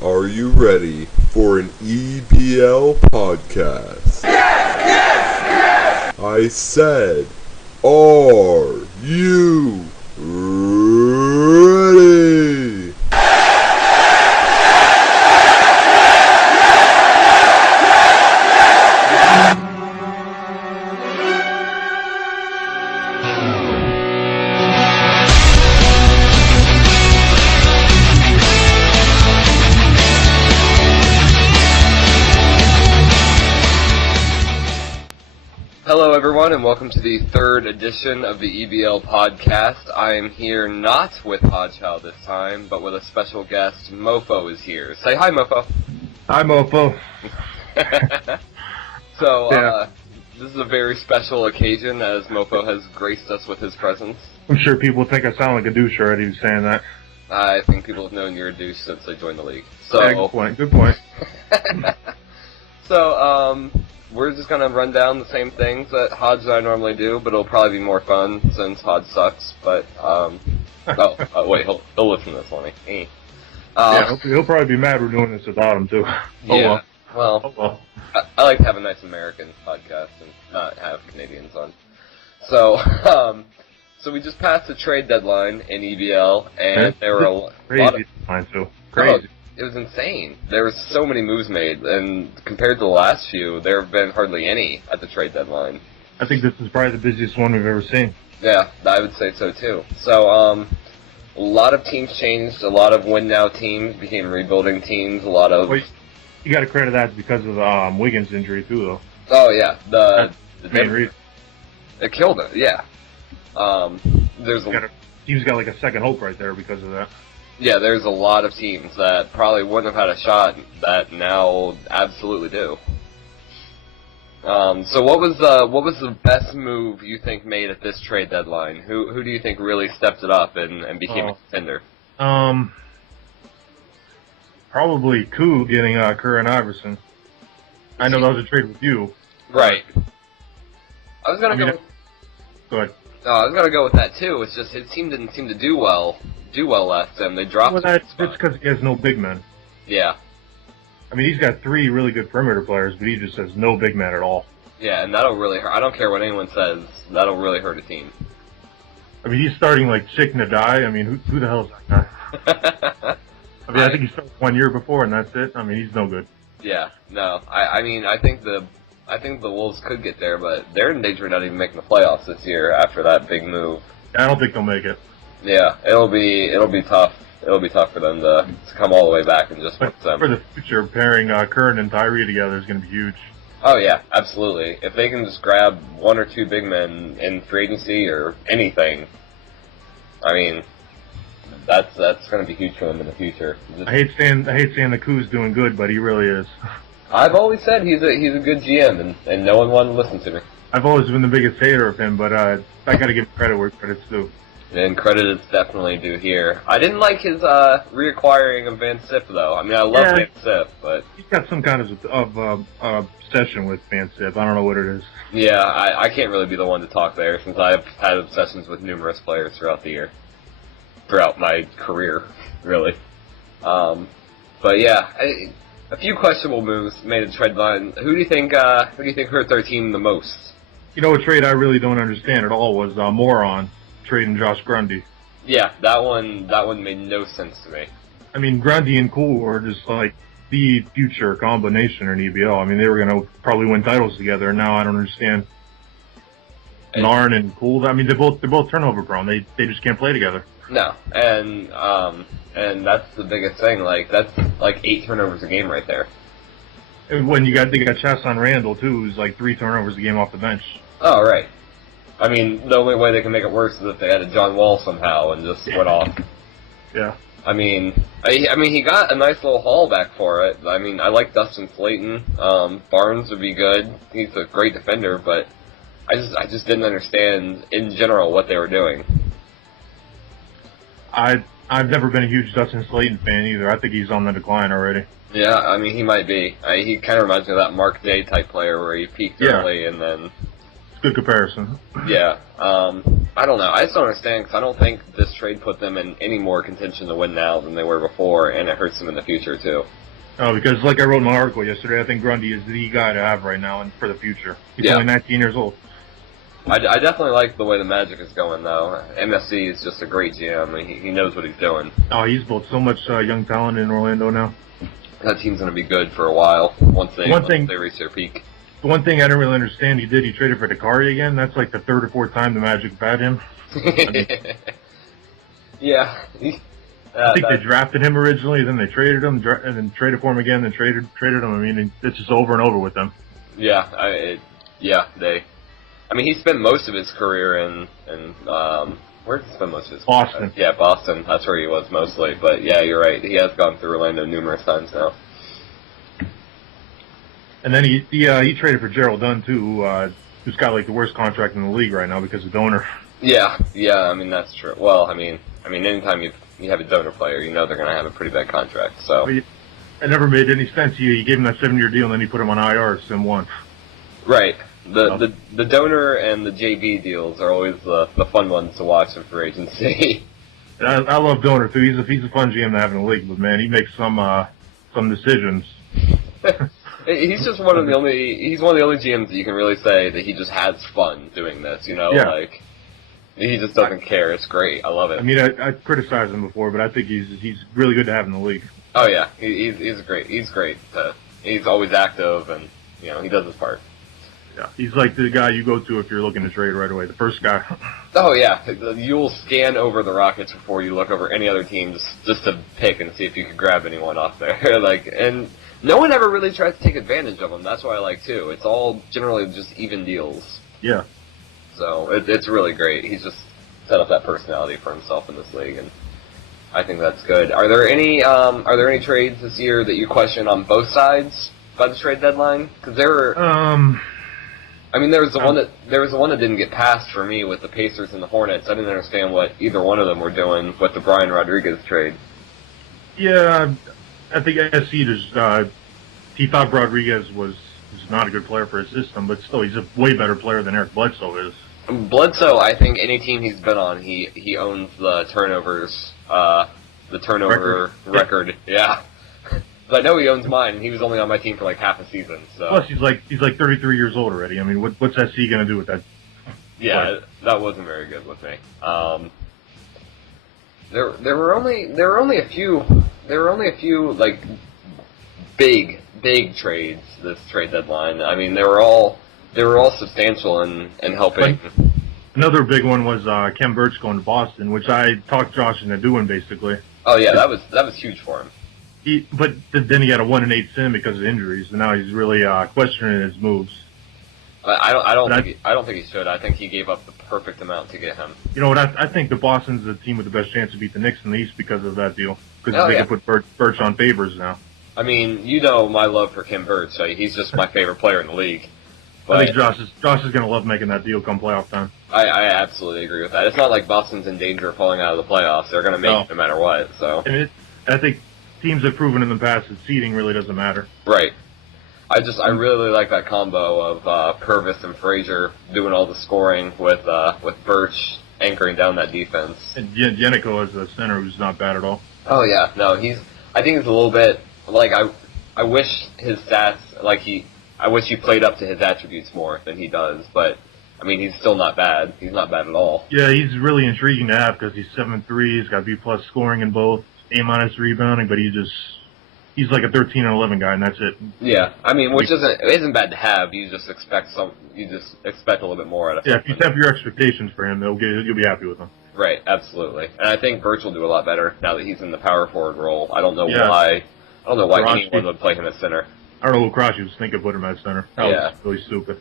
Are you ready for an EBL podcast? Yes! I said, are you ready? Hello everyone and welcome to the third edition of the EBL Podcast. I am here not with Hodgchow this time, but with a special guest. Mofo is here. Say hi, Mofo. Hi, Mofo. This is a very special occasion as Mofo has graced us with his presence. I'm sure people think I sound like a douche already saying that. I think people have known you're a douche since they joined the league. So, yeah, good point. We're just going to run down the same things that Hodge and I normally do, but it'll probably be more fun since Hodge sucks. But, wait, he'll listen to this, won't he? He'll probably be mad we're doing this without him, too. Yeah, well. I like to have a nice American podcast and not have Canadians on. So we just passed the trade deadline in EBL, and there were a lot of... Crazy. It was insane. There were so many moves made, and compared to the last few, there have been hardly any at the trade deadline. I think this is probably the busiest one we've ever seen. Yeah, I would say so too. So, a lot of teams changed. A lot of win-now teams became rebuilding teams. A lot of... Well, you got to credit that because of Wiggins' injury too, though. Oh yeah, the main reason. It killed it. Yeah. Team's got like a second hope right there because of that. Yeah, there's a lot of teams that probably wouldn't have had a shot that now absolutely do. So what was the best move you think made at this trade deadline? Who do you think really stepped it up and became a contender? Probably Koo getting Kerr and Iverson. I know that was a trade with you. Right. Go ahead. I was gonna go with that too. It's just his team didn't seem to do well last time. They dropped. Well, that's because he has no big men. Yeah. I mean, he's got three really good perimeter players, but he just has no big man at all. Yeah, and that'll really hurt. I don't care what anyone says. That'll really hurt a team. I mean, he's starting like Chick Nadai. I mean, who the hell is that guy? I mean, I think he started 1 year before, and that's it. I mean, he's no good. Yeah, no. I think the Wolves could get there, but they're in danger of not even making the playoffs this year after that big move. I don't think they'll make it. Yeah, it'll be tough. It'll be tough for them to come all the way back and just win them. For the future, pairing Curran and Tyree together is going to be huge. Oh yeah, absolutely. If they can just grab one or two big men in free agency or anything, I mean, that's going to be huge for them in the future. I hate saying the Koo's doing good, but he really is. I've always said he's a good GM, and no one wanted to listen to me. I've always been the biggest hater of him, but I got to give credit where credit's due. And credit is definitely due here. I didn't like his reacquiring of Van Sip, though. I mean, I love Van Sip, but... He's got some kind of obsession with Van Sip. I don't know what it is. Yeah, I can't really be the one to talk there, since I've had obsessions with numerous players throughout the year. Throughout my career, really. But yeah, a few questionable moves made a trade line. Who do you think hurt their team the most? You know, a trade I really don't understand at all was Moron trading Josh Grundy. Yeah, that one made no sense to me. I mean, Grundy and Cool were just like the future combination in EBL. I mean, they were going to probably win titles together, and now I don't understand. Narn and Cool, I mean, they're both turnover prone. They just can't play together. No, and that's the biggest thing. Like, that's like 8 turnovers a game right there. And when they got Chasson Randall too, who's like 3 turnovers a game off the bench. Oh right. I mean, the only way they can make it worse is if they added John Wall somehow and just went off. Yeah. I mean, he got a nice little haul back for it. I mean, I like Dustin Slayton. Barnes would be good. He's a great defender, but I just didn't understand in general what they were doing. I've never been a huge Dustin Slayton fan either. I think he's on the decline already. Yeah, I mean, he might be. He kind of reminds me of that Mark Day type player where he peaked early and then... Good comparison. Yeah. I don't know. I just don't understand because I don't think this trade put them in any more contention to win now than they were before, and it hurts them in the future too. Oh, because like I wrote in my article yesterday, I think Grundy is the guy to have right now and for the future. He's only 19 years old. I definitely like the way the Magic is going, though. MSC is just a great GM. He knows what he's doing. Oh, he's built so much young talent in Orlando now. That team's going to be good for a while once they reach their peak. The one thing I didn't really understand, he traded for Dakari again. That's like the third or fourth time the Magic had him. Yeah. I think they drafted him originally, then they traded him, and then traded for him again, then traded him. I mean, it's just over and over with them. Yeah, he spent most of his career in where did he spend most of his career? Boston. Yeah, Boston. That's where he was mostly. But yeah, you're right. He has gone through Orlando numerous times now. And then he traded for Gerald Dunn too, who's got like the worst contract in the league right now because of donor. Yeah. I mean that's true. Well, I mean, anytime you have a donor player, you know they're going to have a pretty bad contract. So it never made any sense. He gave him that 7-year deal and then he put him on IR Sim 1. Right. The donor and the JV deals are always the fun ones to watch in free agency. And I love Donor too. He's a fun GM to have in the league, but man, he makes some decisions. He's just one of the only GMs that you can really say that he just has fun doing this. You know, like he just doesn't care. It's great. I love it. I mean, I criticized him before, but I think he's really good to have in the league. Oh yeah, he's great. He's great. He's always active, and he does his part. Yeah, he's like the guy you go to if you're looking to trade right away. The first guy. Oh yeah, you'll scan over the Rockets before you look over any other team just to pick and see if you can grab anyone off there. And no one ever really tries to take advantage of them. That's what I like too. It's all generally just even deals. Yeah. So it's really great. He's just set up that personality for himself in this league, and I think that's good. Are there any trades this year that you question on both sides by the trade deadline? Because there were. There was the one that didn't get passed for me with the Pacers and the Hornets. I didn't understand what either one of them were doing with the Brian Rodriguez trade. Yeah, I think SC just he thought Rodriguez was not a good player for his system, but still he's a way better player than Eric Bledsoe is. Bledsoe, I think any team he's been on, he owns the turnovers, the turnover record. Yeah. But I know he owns mine, and he was only on my team for like half a season. So. Plus, he's like 33 years old already. I mean, what's SC going to do with that? Yeah, that wasn't very good with me. There were only a few like big trades this trade deadline. I mean, they were all substantial and helping. Another big one was Kem Birch going to Boston, which I talked Josh into doing basically. Oh yeah, that was huge for him. But then he had a 1-8 sim because of injuries, and now he's really questioning his moves. I don't think he should. I think he gave up the perfect amount to get him. You know what? I think the Boston's the team with the best chance to beat the Knicks in the East because of that deal. Because they can put Birch on favors now. I mean, you know my love for Kem Birch. So he's just my favorite player in the league. But I think Josh is going to love making that deal come playoff time. I absolutely agree with that. It's not like Boston's in danger of falling out of the playoffs. They're going to make it no matter what. So I think teams have proven in the past that seeding really doesn't matter. Right. I really like that combo of Purvis and Frazier doing all the scoring with Birch anchoring down that defense. And Jenico as a center who's not bad at all. Oh yeah, no, I think he's a little bit like I wish his stats I wish he played up to his attributes more than he does, but I mean he's still not bad. He's not bad at all. Yeah, he's really intriguing to have because he's 7'3", he's got B+ scoring in both. A- rebounding, but he's like a 13 and 11 guy, and that's it. Yeah, I mean, which isn't bad to have. You just expect a little bit more out of him. Yeah, if you set your expectations for him, you'll be happy with him. Right, absolutely. And I think Birch will do a lot better now that he's in the power forward role. I don't know why anyone would play him at center. I don't know who Crosby was thinking of putting him at center. That was really stupid.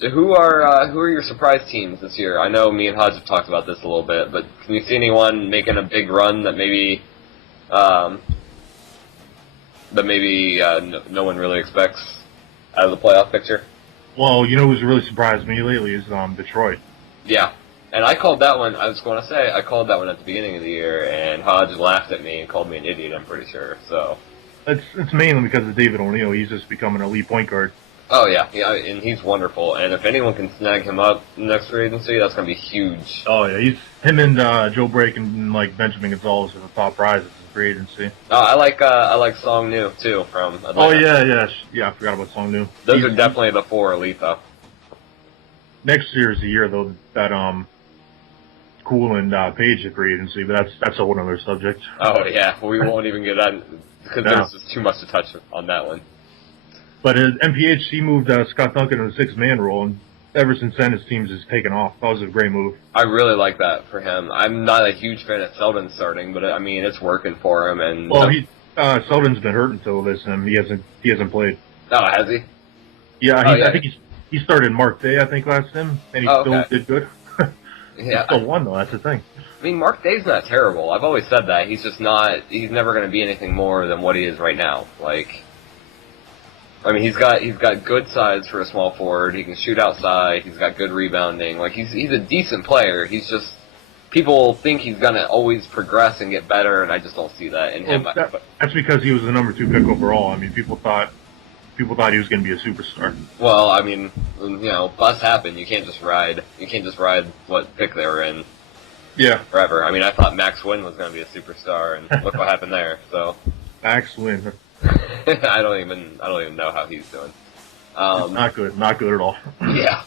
Who are your surprise teams this year? I know me and Hodge have talked about this a little bit, but can you see anyone making a big run that maybe no one really expects out of the playoff picture? Well, you know who's really surprised me lately is Detroit. Yeah, and I called that one. I was going to say I called that one at the beginning of the year, and Hodge laughed at me and called me an idiot. I'm pretty sure. So it's mainly because of David O'Neal. He's just become an elite point guard. Oh yeah, and he's wonderful. And if anyone can snag him up next free agency, that's going to be huge. Oh yeah, he's him and Joe Brake and like Benjamin Gonzalez are the top prizes in free agency. Oh, I like Song New too from Atlanta. Oh yeah. I forgot about Song New. Those are definitely the four elite though. Next year is the year though that Cool and Page at free agency, but that's a whole other subject. Oh yeah, we won't even get on because there's just too much to touch on that one. But MPH, he moved Scott Duncan to the six-man role, and ever since then, his team's just taken off. That was a great move. I really like that for him. I'm not a huge fan of Selden starting, but I mean, it's working for him. And well, Selden's been hurt until this, and he hasn't played. Oh, has he? Yeah, I think he started Mark Day, I think, last time, and he still did good. Yeah, he still won though. That's the thing. I mean, Mark Day's not terrible. I've always said that. He's just not. He's never going to be anything more than what he is right now. Like. I mean, he's got good size for a small forward. He can shoot outside. He's got good rebounding. Like he's a decent player. He's just people think he's gonna always progress and get better, and I just don't see that in him. That's because he was the number 2 pick overall. I mean, people thought he was gonna be a superstar. Well, I mean, busts happen. You can't just ride what pick they were in. Yeah. Forever. I mean, I thought Max Wynn was gonna be a superstar, and look what happened there. So. Max Wynn. I don't even know how he's doing. Not good at all. Yeah.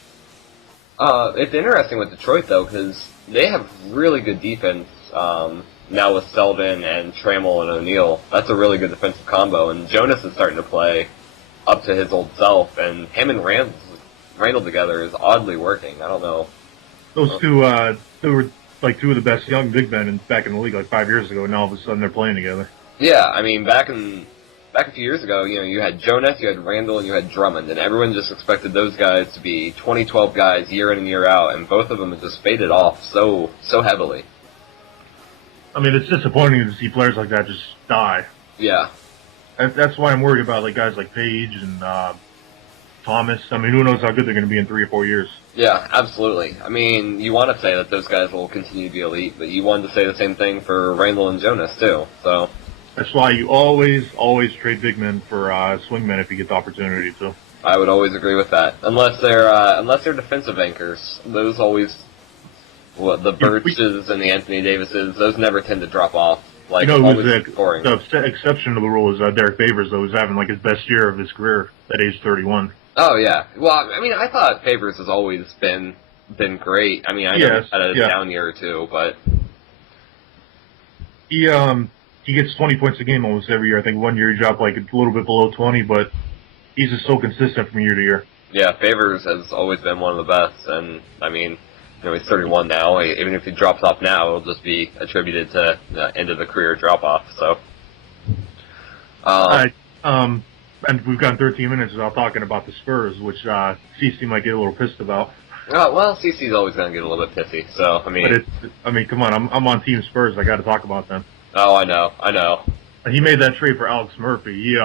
It's interesting with Detroit though, because they have really good defense now with Selden and Trammell and O'Neal. That's a really good defensive combo, and Jonas is starting to play up to his old self, and him and Randall together is oddly working. I don't know. Those two, they were like two of the best young big men back in the league like 5 years ago, and now all of a sudden they're playing together. Yeah, I mean, back a few years ago, you had Jonas, you had Randall, and you had Drummond, and everyone just expected those guys to be 2012 guys year in and year out, and both of them have just faded off so heavily. I mean, it's disappointing to see players like that just die. Yeah. That's why I'm worried about like guys like Page and Thomas. I mean, who knows how good they're going to be in 3 or 4 years. Yeah, absolutely. I mean, you want to say that those guys will continue to be elite, but you wanted to say the same thing for Randall and Jonas, too, so... That's why you always trade big men for swingmen if you get the opportunity to. I would always agree with that, unless they're defensive anchors. Those always, the Birches and the Anthony Davises, those never tend to drop off. Like the exception to the rule is Derek Favors, though, is having like his best year of his career at age 31. Oh yeah, well, I mean, I thought Favors has always been great. I mean, I know he's had a down year or two, but he gets 20 points a game almost every year. I think 1 year he dropped like a little bit below 20, but he's just so consistent from year to year. Yeah, Favors has always been one of the best, and I mean, he's 31 now. Even if he drops off now, it'll just be attributed to the end of the career drop-off, so. All right, and we've gone 13 minutes without talking about the Spurs, which CC might get a little pissed about. Well, CC's always going to get a little bit pissy, so, I mean... But come on, I'm on Team Spurs. I got to talk about them. Oh, I know. He made that trade for Alex Murphy.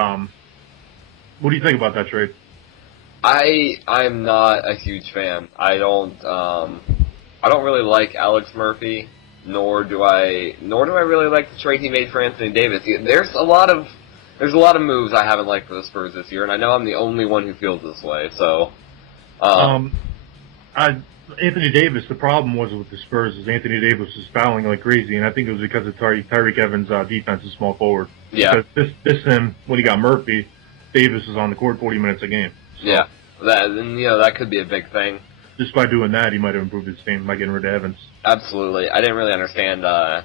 What do you think about that trade? I'm not a huge fan. I don't really like Alex Murphy, nor do I really like the trade he made for Anthony Davis. There's a lot of moves I haven't liked for the Spurs this year, and I know I'm the only one who feels this way. So, Anthony Davis, the problem was with the Spurs is Anthony Davis was fouling like crazy, and I think it was because of Tyreek Evans' defense as small forward. Yeah. Because this when he got Murphy, Davis was on the court 40 minutes a game. So yeah. That could be a big thing. Just by doing that, he might have improved his team by getting rid of Evans. Absolutely. I didn't really understand the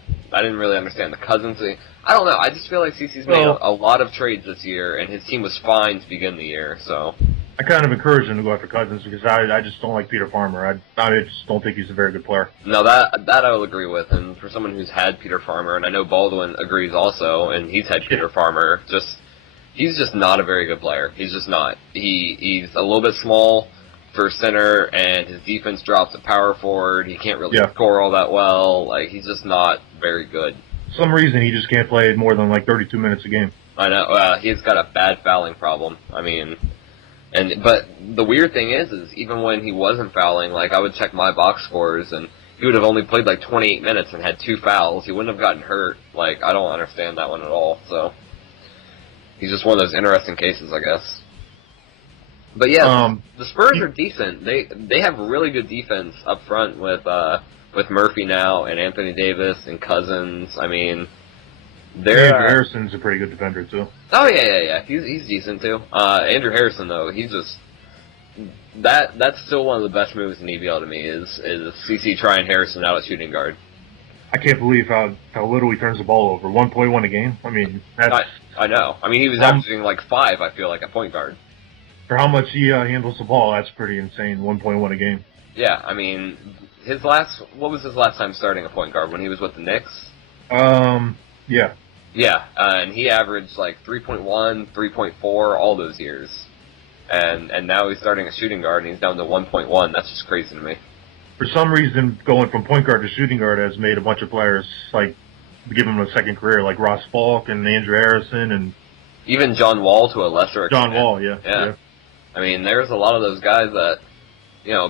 Cousins thing. I don't know. I just feel like CC's made a lot of trades this year, and his team was fine to begin the year, so... I kind of encourage him to go after Cousins because I just don't like Peter Farmer. I just don't think he's a very good player. No, that I will agree with. And for someone who's had Peter Farmer, and I know Baldwin agrees also, and he's had Peter Farmer, he's just not a very good player. He's just not. He's a little bit small for center, and his defense drops at power forward. He can't really score all that well. Like, he's just not very good. For some reason, he just can't play more than like 32 minutes a game. I know. He's got a bad fouling problem. I mean... But the weird thing is even when he wasn't fouling, like, I would check my box scores, and he would have only played, like, 28 minutes and had 2 fouls. He wouldn't have gotten hurt. Like, I don't understand that one at all, so... He's just one of those interesting cases, I guess. But yeah, the Spurs are decent. They have really good defense up front with Murphy now and Anthony Davis and Cousins. I mean, Andrew Harrison's a pretty good defender too. Oh yeah. He's decent too. Andrew Harrison though, he's just that's still one of the best moves in EBL to me is CC trying Harrison out at shooting guard. I can't believe how little he turns the ball over. 1.1 a game. I mean, I know. I mean, he was averaging like 5. I feel like a point guard. For how much he handles the ball, that's pretty insane. 1.1 a game. Yeah, I mean, what was his last time starting a point guard when he was with the Knicks? Yeah. Yeah, and he averaged like 3.1, 3.4 all those years. And now he's starting a shooting guard and he's down to 1.1. That's just crazy to me. For some reason, going from point guard to shooting guard has made a bunch of players like give him a second career, like Ross Falk and Andrew Harrison and even John Wall to a lesser extent. John Wall, yeah. I mean, there's a lot of those guys that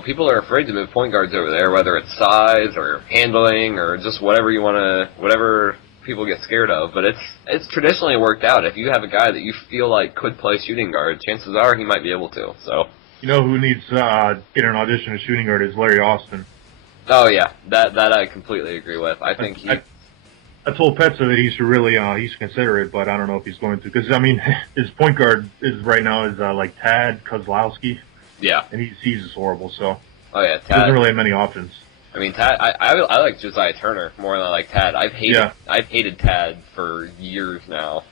people are afraid to move point guards over there, whether it's size or handling or just whatever people get scared of. But it's traditionally worked out. If you have a guy that you feel like could play shooting guard, chances are he might be able to. So. You know who needs to get an audition as shooting guard is Larry Austin. Oh yeah, that I completely agree with. I think I told Petsa that he should really he should consider it, but I don't know if he's going to because I mean his point guard is right now is like Tad Kozlowski. Yeah, and he's just horrible. So oh yeah, Tad doesn't really have many options. I mean Tad, I like Josiah Turner more than I like Tad. I've hated Tad for years now.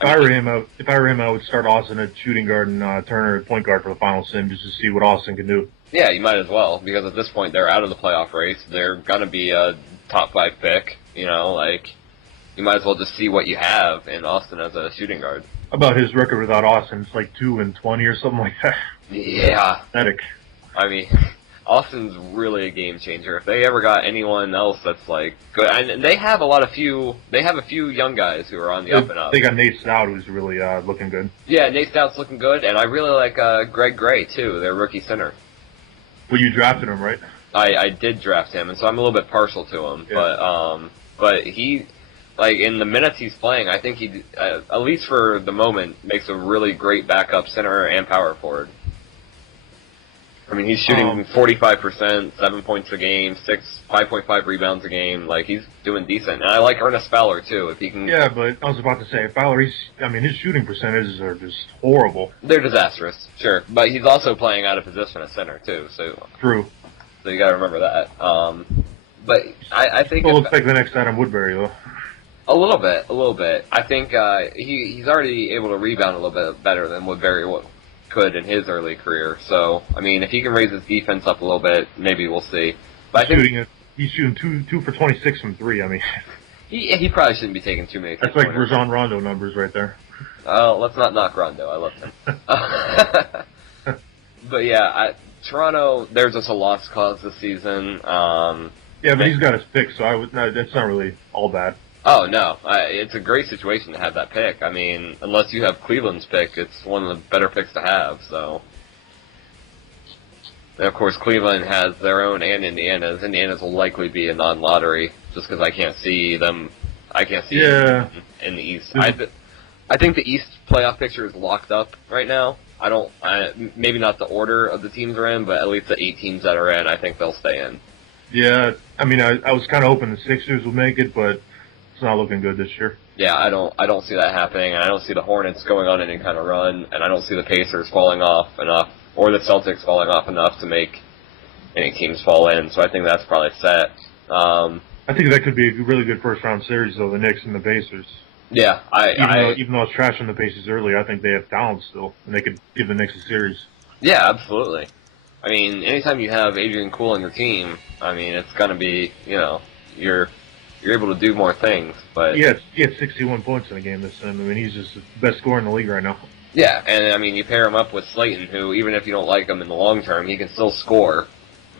If I were him, I would start Austin at shooting guard and Turner at point guard for the final sim just to see what Austin can do. Yeah, you might as well, because at this point they're out of the playoff race. They're going to be a top 5 pick, you might as well just see what you have in Austin as a shooting guard. About his record without Austin, it's like 2-20 or something like that. Yeah. Pathetic. I mean, Austin's really a game changer. If they ever got anyone else that's like good, and they have a few young guys who are on the up and up. They got Nate Stout who's really looking good. Yeah, Nate Stout's looking good, and I really like Greg Gray too, their rookie center. Well, you drafted him, right? I did draft him, and so I'm a little bit partial to him. Yeah. But he, like in the minutes he's playing, I think he, at least for the moment, makes a really great backup center and power forward. I mean, he's shooting 45%, 7 points a game, 5.5 rebounds a game. Like, he's doing decent. And I like Ernest Fowler, too, if he can... Yeah, but I was about to say, Fowler, his shooting percentages are just horrible. They're disastrous, sure. But he's also playing out of position at center, too, so... True. So you gotta remember that. But I think... It looks like the next Adam Woodbury, though. A little bit. I think he's already able to rebound a little bit better than Woodbury could in his early career. So, I mean, if he can raise his defense up a little bit, maybe we'll see. But he's shooting 2 for 26 from 3. I mean, he probably shouldn't be taking too many. That's like Rajon Rondo numbers right there. Let's not knock Rondo. I love him. But yeah, Toronto, they're just a lost cause this season. Yeah, but he's got his pick, so that's not really all bad. Oh, no. It's a great situation to have that pick. I mean, unless you have Cleveland's pick, it's one of the better picks to have, so... And, of course, Cleveland has their own and Indiana's. Indiana's will likely be a non-lottery, just because I can't see them... in the East. I think the East playoff picture is locked up right now. Maybe not the order of the teams are in, but at least the 8 teams that are in, I think they'll stay in. Yeah, I mean, I was kind of hoping the Sixers would make it, but... It's not looking good this year. Yeah, I don't see that happening, and I don't see the Hornets going on any kind of run, and I don't see the Pacers falling off enough, or the Celtics falling off enough to make any teams fall in, so I think that's probably set. I think that could be a really good first-round series, though, the Knicks and the Pacers. Yeah, even though I was trashing the Pacers earlier, I think they have talent still, and they could give the Knicks a series. Yeah, absolutely. I mean, anytime you have Adrian Cool on your team, I mean, it's going to be, you're able to do more things, but... He had 61 points in the game this time. I mean, he's just the best scorer in the league right now. Yeah, and I mean, you pair him up with Slayton, who, even if you don't like him in the long term, he can still score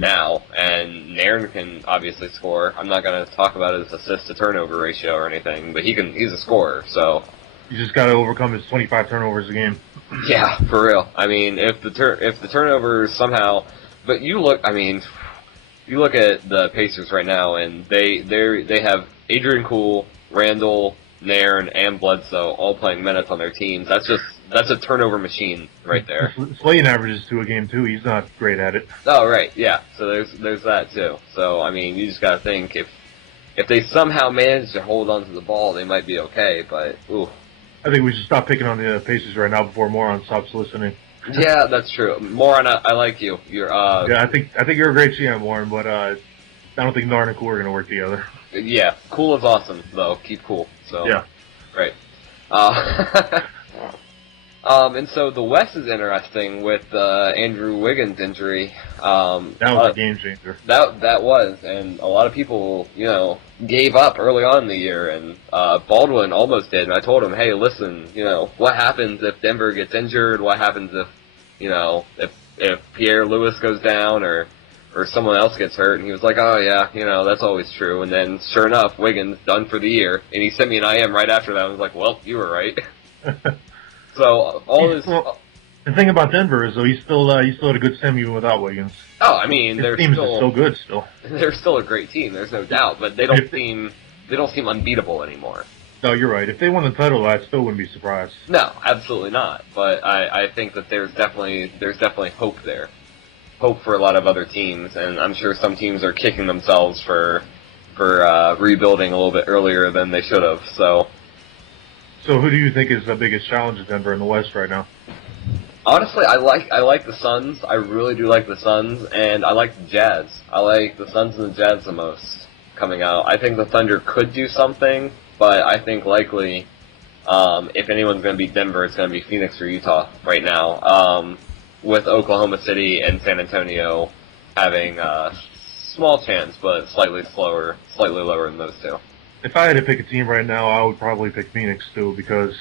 now, and Nairn can obviously score. I'm not going to talk about his assist-to-turnover ratio or anything, but he's a scorer, so... You just got to overcome his 25 turnovers a game. Yeah, for real. I mean, if the turnovers somehow... But you look at the Pacers right now, and they have Adrian Cool, Randall, Nairn and Bledsoe all playing minutes on their teams, that's a turnover machine right there. Slayton averages 2 a game too. He's not great at it. Oh, right, yeah. So there's that too. So I mean, you just gotta think if they somehow manage to hold onto the ball, they might be okay. But ooh. I think we should stop picking on the Pacers right now before Moron stops listening. Yeah, that's true. Moron, I like you. You're yeah, I think you're a great GM, Warren, but I don't think Narn and Cool are gonna work together. Yeah, Cool is awesome though. Keep cool. So yeah, right. And so the West is interesting with Andrew Wiggins' injury. That was a game changer. That was, and a lot of people, gave up early on in the year, and Baldwin almost did. And I told him, hey, listen, what happens if Denver gets injured? What happens if if Pierre Lewis goes down or someone else gets hurt? And he was like, oh yeah, that's always true. And then sure enough, Wiggins done for the year, and he sent me an IM right after that. I was like, well, you were right. So all this. The thing about Denver is though he still had a good semi without Wiggins. Oh, I mean, his team is so good still. They're still a great team. There's no doubt, but they don't seem unbeatable anymore. No, you're right. If they won the title, I still wouldn't be surprised. No, absolutely not. But I think that there's definitely hope there. Hope for a lot of other teams, and I'm sure some teams are kicking themselves for rebuilding a little bit earlier than they should have. So who do you think is the biggest challenge of Denver in the West right now? Honestly, I like the Suns. I really do like the Suns, and I like the Jazz. I like the Suns and the Jazz the most coming out. I think the Thunder could do something, but I think likely if anyone's going to beat Denver, it's going to be Phoenix or Utah right now. With Oklahoma City and San Antonio having a small chance, but slightly lower than those two. If I had to pick a team right now, I would probably pick Phoenix too, because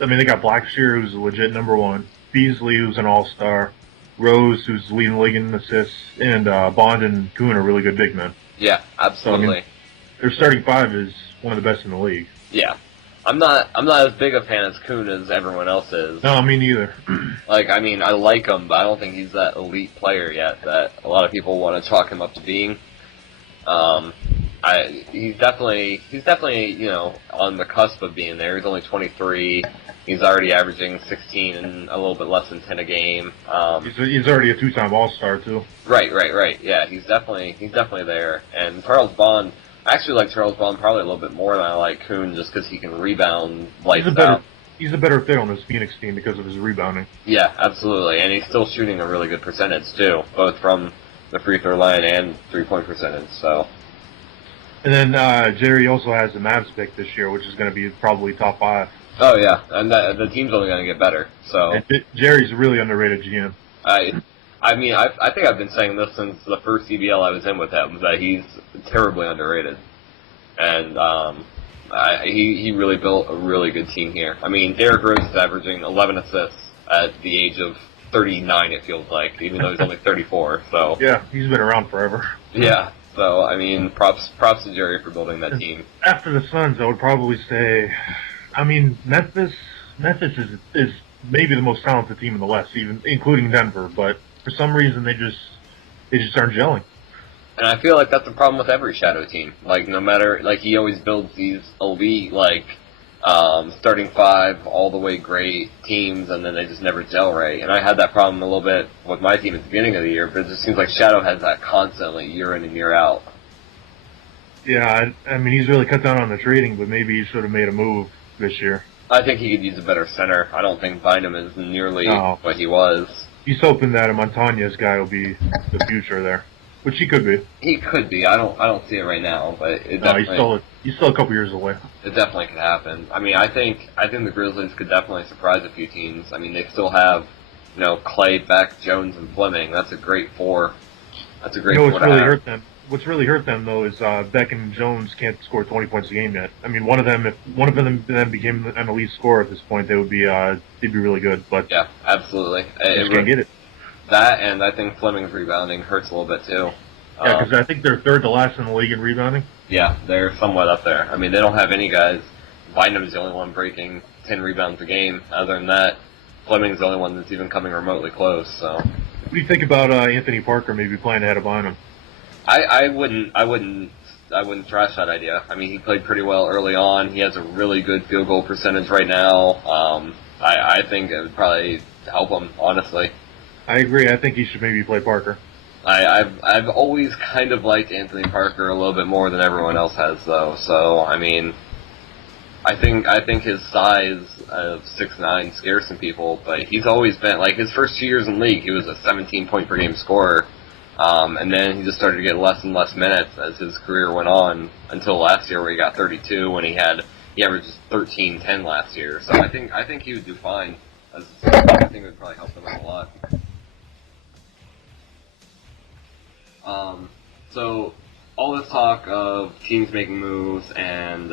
they got Blackshear, who's a legit number one, Beasley, who's an all-star, Rose, who's leading the league in assists, and Bond and Kuhn are really good big men. Yeah, absolutely. So, their starting five is one of the best in the league. Yeah. I'm not as big a fan as Kuhn as everyone else is. No, me neither. I like him, but I don't think he's that elite player yet that a lot of people want to chalk him up to being. He's definitely on the cusp of being there. He's only 23. He's already averaging 16 and a little bit less than 10 a game. He's already a 2-time All-Star too. Right. Yeah, he's definitely there. And Charles Bond, I actually like Charles Bond probably a little bit more than I like Kuhn, just because he can rebound lights out. He's a better fit on this Phoenix team because of his rebounding. Yeah, absolutely, and he's still shooting a really good percentage too, both from the free throw line and 3-point percentage. So. And then Jerry also has the Mavs pick this year, which is going to be probably top 5. Oh yeah, and the team's only going to get better. So Jerry's a really underrated GM. I think I've been saying this since the first EBL I was in with him, that he's terribly underrated, and he really built a really good team here. I mean, Derrick Rose is averaging 11 assists at the age of 39. It feels like, even though he's only 34. So yeah, he's been around forever. Yeah. So I mean, props to Jerry for building that team. After the Suns, I would probably say, Memphis is maybe the most talented team in the West, even including Denver. But for some reason, they just aren't gelling. And I feel like that's the problem with every Shadow team. No matter, he always builds these elite, starting 5, all the way great teams, and then they just never gel right. And I had that problem a little bit with my team at the beginning of the year, but it just seems like Shadow has that constantly, year in and year out. Yeah, he's really cut down on the trading, but maybe he should have made a move this year. I think he could use a better center. I don't think Bynum is nearly what he was. He's hoping that a Montañez guy will be the future there, which he could be. He could be. I don't see it right now, but it definitely. He's still a couple years away. It definitely could happen. I think the Grizzlies could definitely surprise a few teams. They still have, Clay, Beck, Jones, and Fleming. That's a great 4. That's a great 4 what's really hurt them? What's really hurt them though is Beck and Jones can't score 20 points a game yet. One of them, if one of them then became an elite scorer at this point, they'd be really good. But yeah, absolutely. They just can't get it. That, and I think Fleming's rebounding hurts a little bit too. Yeah, because I think they're third to last in the league in rebounding. Yeah, they're somewhat up there. They don't have any guys. Bynum's the only one breaking 10 rebounds a game. Other than that, Fleming's the only one that's even coming remotely close. So, what do you think about Anthony Parker maybe playing ahead of Bynum? I wouldn't trash that idea. I mean, he played pretty well early on. He has a really good field goal percentage right now. I think it would probably help him, honestly. I agree. I think he should maybe play Parker. I've always kind of liked Anthony Parker a little bit more than everyone else has, though. So I mean, I think his size of 6'9" scares some people, but he's always been like his first 2 years in the league. He was a 17-point per game scorer, and then he just started to get less and less minutes as his career went on until last year, where he got 32 when he averaged 13-10 last year. So I think he would do fine. I think it would probably help him out a lot. So all this talk of teams making moves and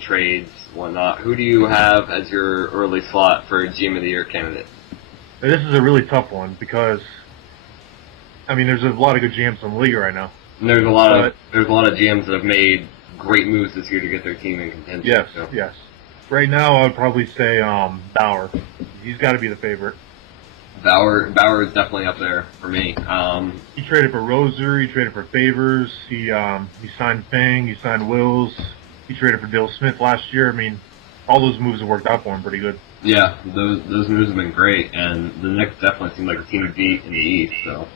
trades, whatnot. Who do you have as your early slot for GM of the Year candidate? This is a really tough one because, I mean, there's a lot of good GMs in the league right now. And there's a lot of GMs that have made great moves this year to get their team in contention. Yes, so. yes. Right now, I would probably say Bauer. He's got to be the favorite. Bauer is definitely up there for me. He traded for Roser. He traded for Favors. He signed Fang. He signed Wills. He traded for Dale Smith last year. I mean, all those moves have worked out for him pretty good. Yeah, those moves have been great, and the Knicks definitely seem like a team to beat in the East. So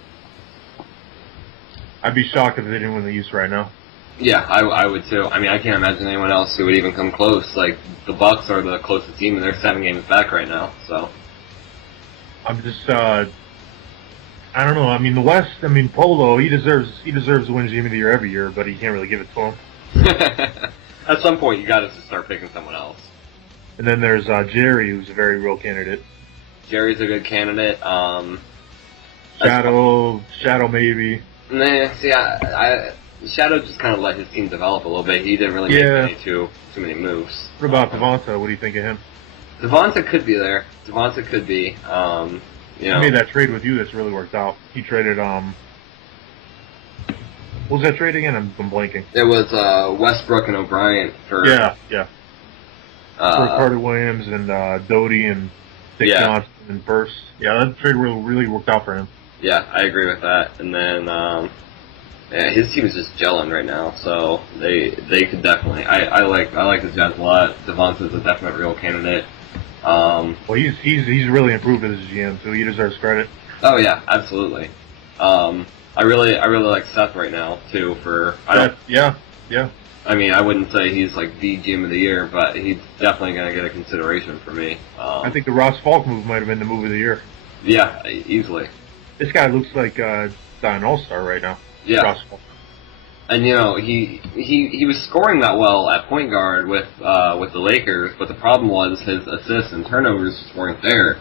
I'd be shocked if they didn't win the East right now. Yeah, I would too. I mean, I can't imagine anyone else who would even come close. Like the Bucks are the closest team, and they're 7 games back right now. So. I'm just, I don't know. I mean, the West. I mean, Polo. He deserves to win GM of the Year every year, but he can't really give it to him. At some point, you got to start picking someone else. And then there's Jerry, who's a very real candidate. Jerry's a good candidate. Shadow maybe. Nah, see, Shadow just kind of let his team develop a little bit. He didn't really make too many moves. What about Devonta? What do you think of him? Devonta could be there. Devonta could be. He made that trade with you that's really worked out. He traded, what was that trade again? I'm blanking. It was Westbrook and O'Brien for... Yeah. For Carter Williams and Doty and Dick Johnson and Burst. Yeah, that trade really worked out for him. Yeah, I agree with that. And then his team is just gelling right now, so they could definitely... I like the Jazz a lot. Devonta's a definite real candidate. Well, he's really improved as a GM, so he deserves credit. Oh yeah, absolutely. I really like Seth right now too. Yeah. I mean, I wouldn't say he's like the GM of the Year, but he's definitely going to get a consideration for me. I think the Ross Falk move might have been the move of the year. Yeah, easily. This guy looks like an all-star right now. Yeah. Ross Falk. And he was scoring that well at point guard with the Lakers, but the problem was his assists and turnovers just weren't there.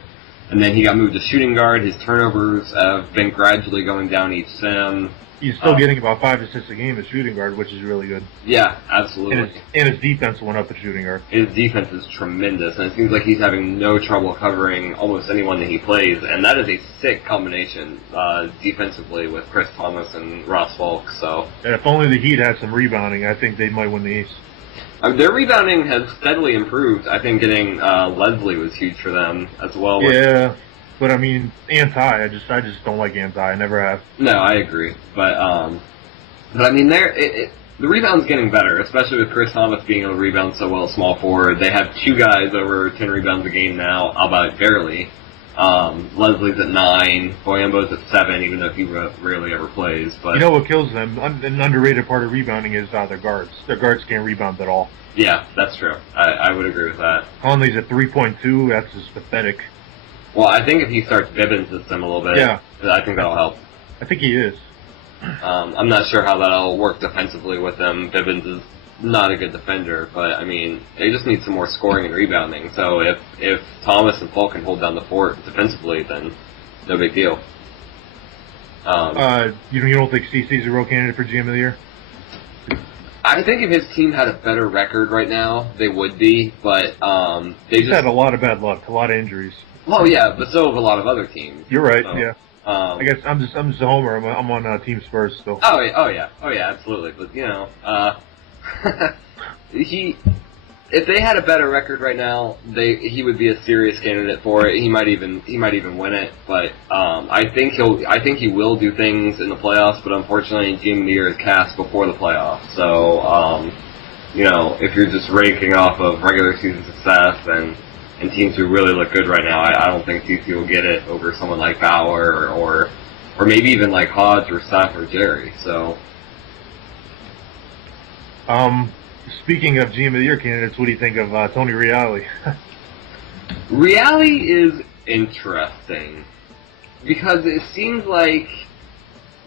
And then he got moved to shooting guard. His turnovers have been gradually going down each sim. He's still getting about 5 assists a game at shooting guard, which is really good. Yeah, absolutely. And his defense went up at shooting guard. His defense is tremendous, and it seems like he's having no trouble covering almost anyone that he plays, and that is a sick combination defensively with Chris Thomas and Ross Falk. So, and if only the Heat had some rebounding, I think they might win the East. Their rebounding has steadily improved. I think getting Leslie was huge for them as well. Yeah. But I mean, I just don't like I never have. No, I agree. But I mean, the rebound's getting better, especially with Chris Thomas being able to rebound so well, small forward. They have 2 guys over 10 rebounds a game now, albeit barely. Leslie's at 9, Boyembo's at 7, even though he rarely ever plays. But you know what kills them? An underrated part of rebounding is their guards. Their guards can't rebound at all. Yeah, that's true. I would agree with that. Conley's at 3.2. That's just pathetic. Well, I think if he starts Bibbins' system a little bit, I think that'll help. I think he is. I'm not sure how that'll work defensively with them. Bibbins is not a good defender, but, I mean, they just need some more scoring and rebounding. So if Thomas and Falk can hold down the fort defensively, then no big deal. You don't think CC's a real candidate for GM of the Year? I think if his team had a better record right now, they would be, but He's had a lot of bad luck, a lot of injuries. Well, yeah, but so have a lot of other teams. You're right. So, yeah. I guess I'm just a homer. I'm on Team Spurs still. Oh yeah, absolutely. But if they had a better record right now, he would be a serious candidate for it. He might even win it. But I think he will do things in the playoffs. But unfortunately, GM of the Year is cast before the playoffs. So if you're just ranking off of regular season success and teams who really look good right now, I don't think TC will get it over someone like Bauer or maybe even like Hodge or Seth or Jerry. So. Speaking of GM of the Year candidates, what do you think of Tony Reali? Reali is interesting because it seems like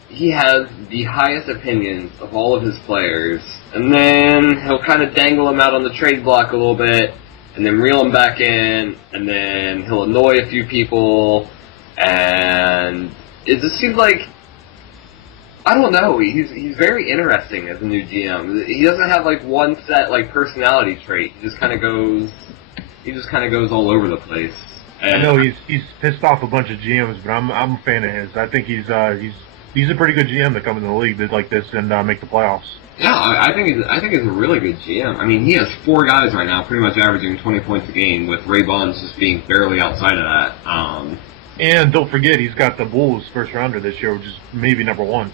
he has the highest opinions of all of his players, and then he'll kind of dangle them out on the trade block a little bit, and then reel them back in, and then he'll annoy a few people, and it just seems like, I don't know, he's very interesting as a new GM. He doesn't have like one set like personality trait. He just kind of goes all over the place. And I know he's pissed off a bunch of GMs, but I'm a fan of his. I think he's a pretty good GM to come into the league like this and make the playoffs. Yeah, I think he's a really good GM. I mean, he has 4 guys right now, pretty much averaging 20 points a game, with Ray Bonds just being barely outside of that. And don't forget, he's got the Bulls first rounder this year, which is maybe number 1.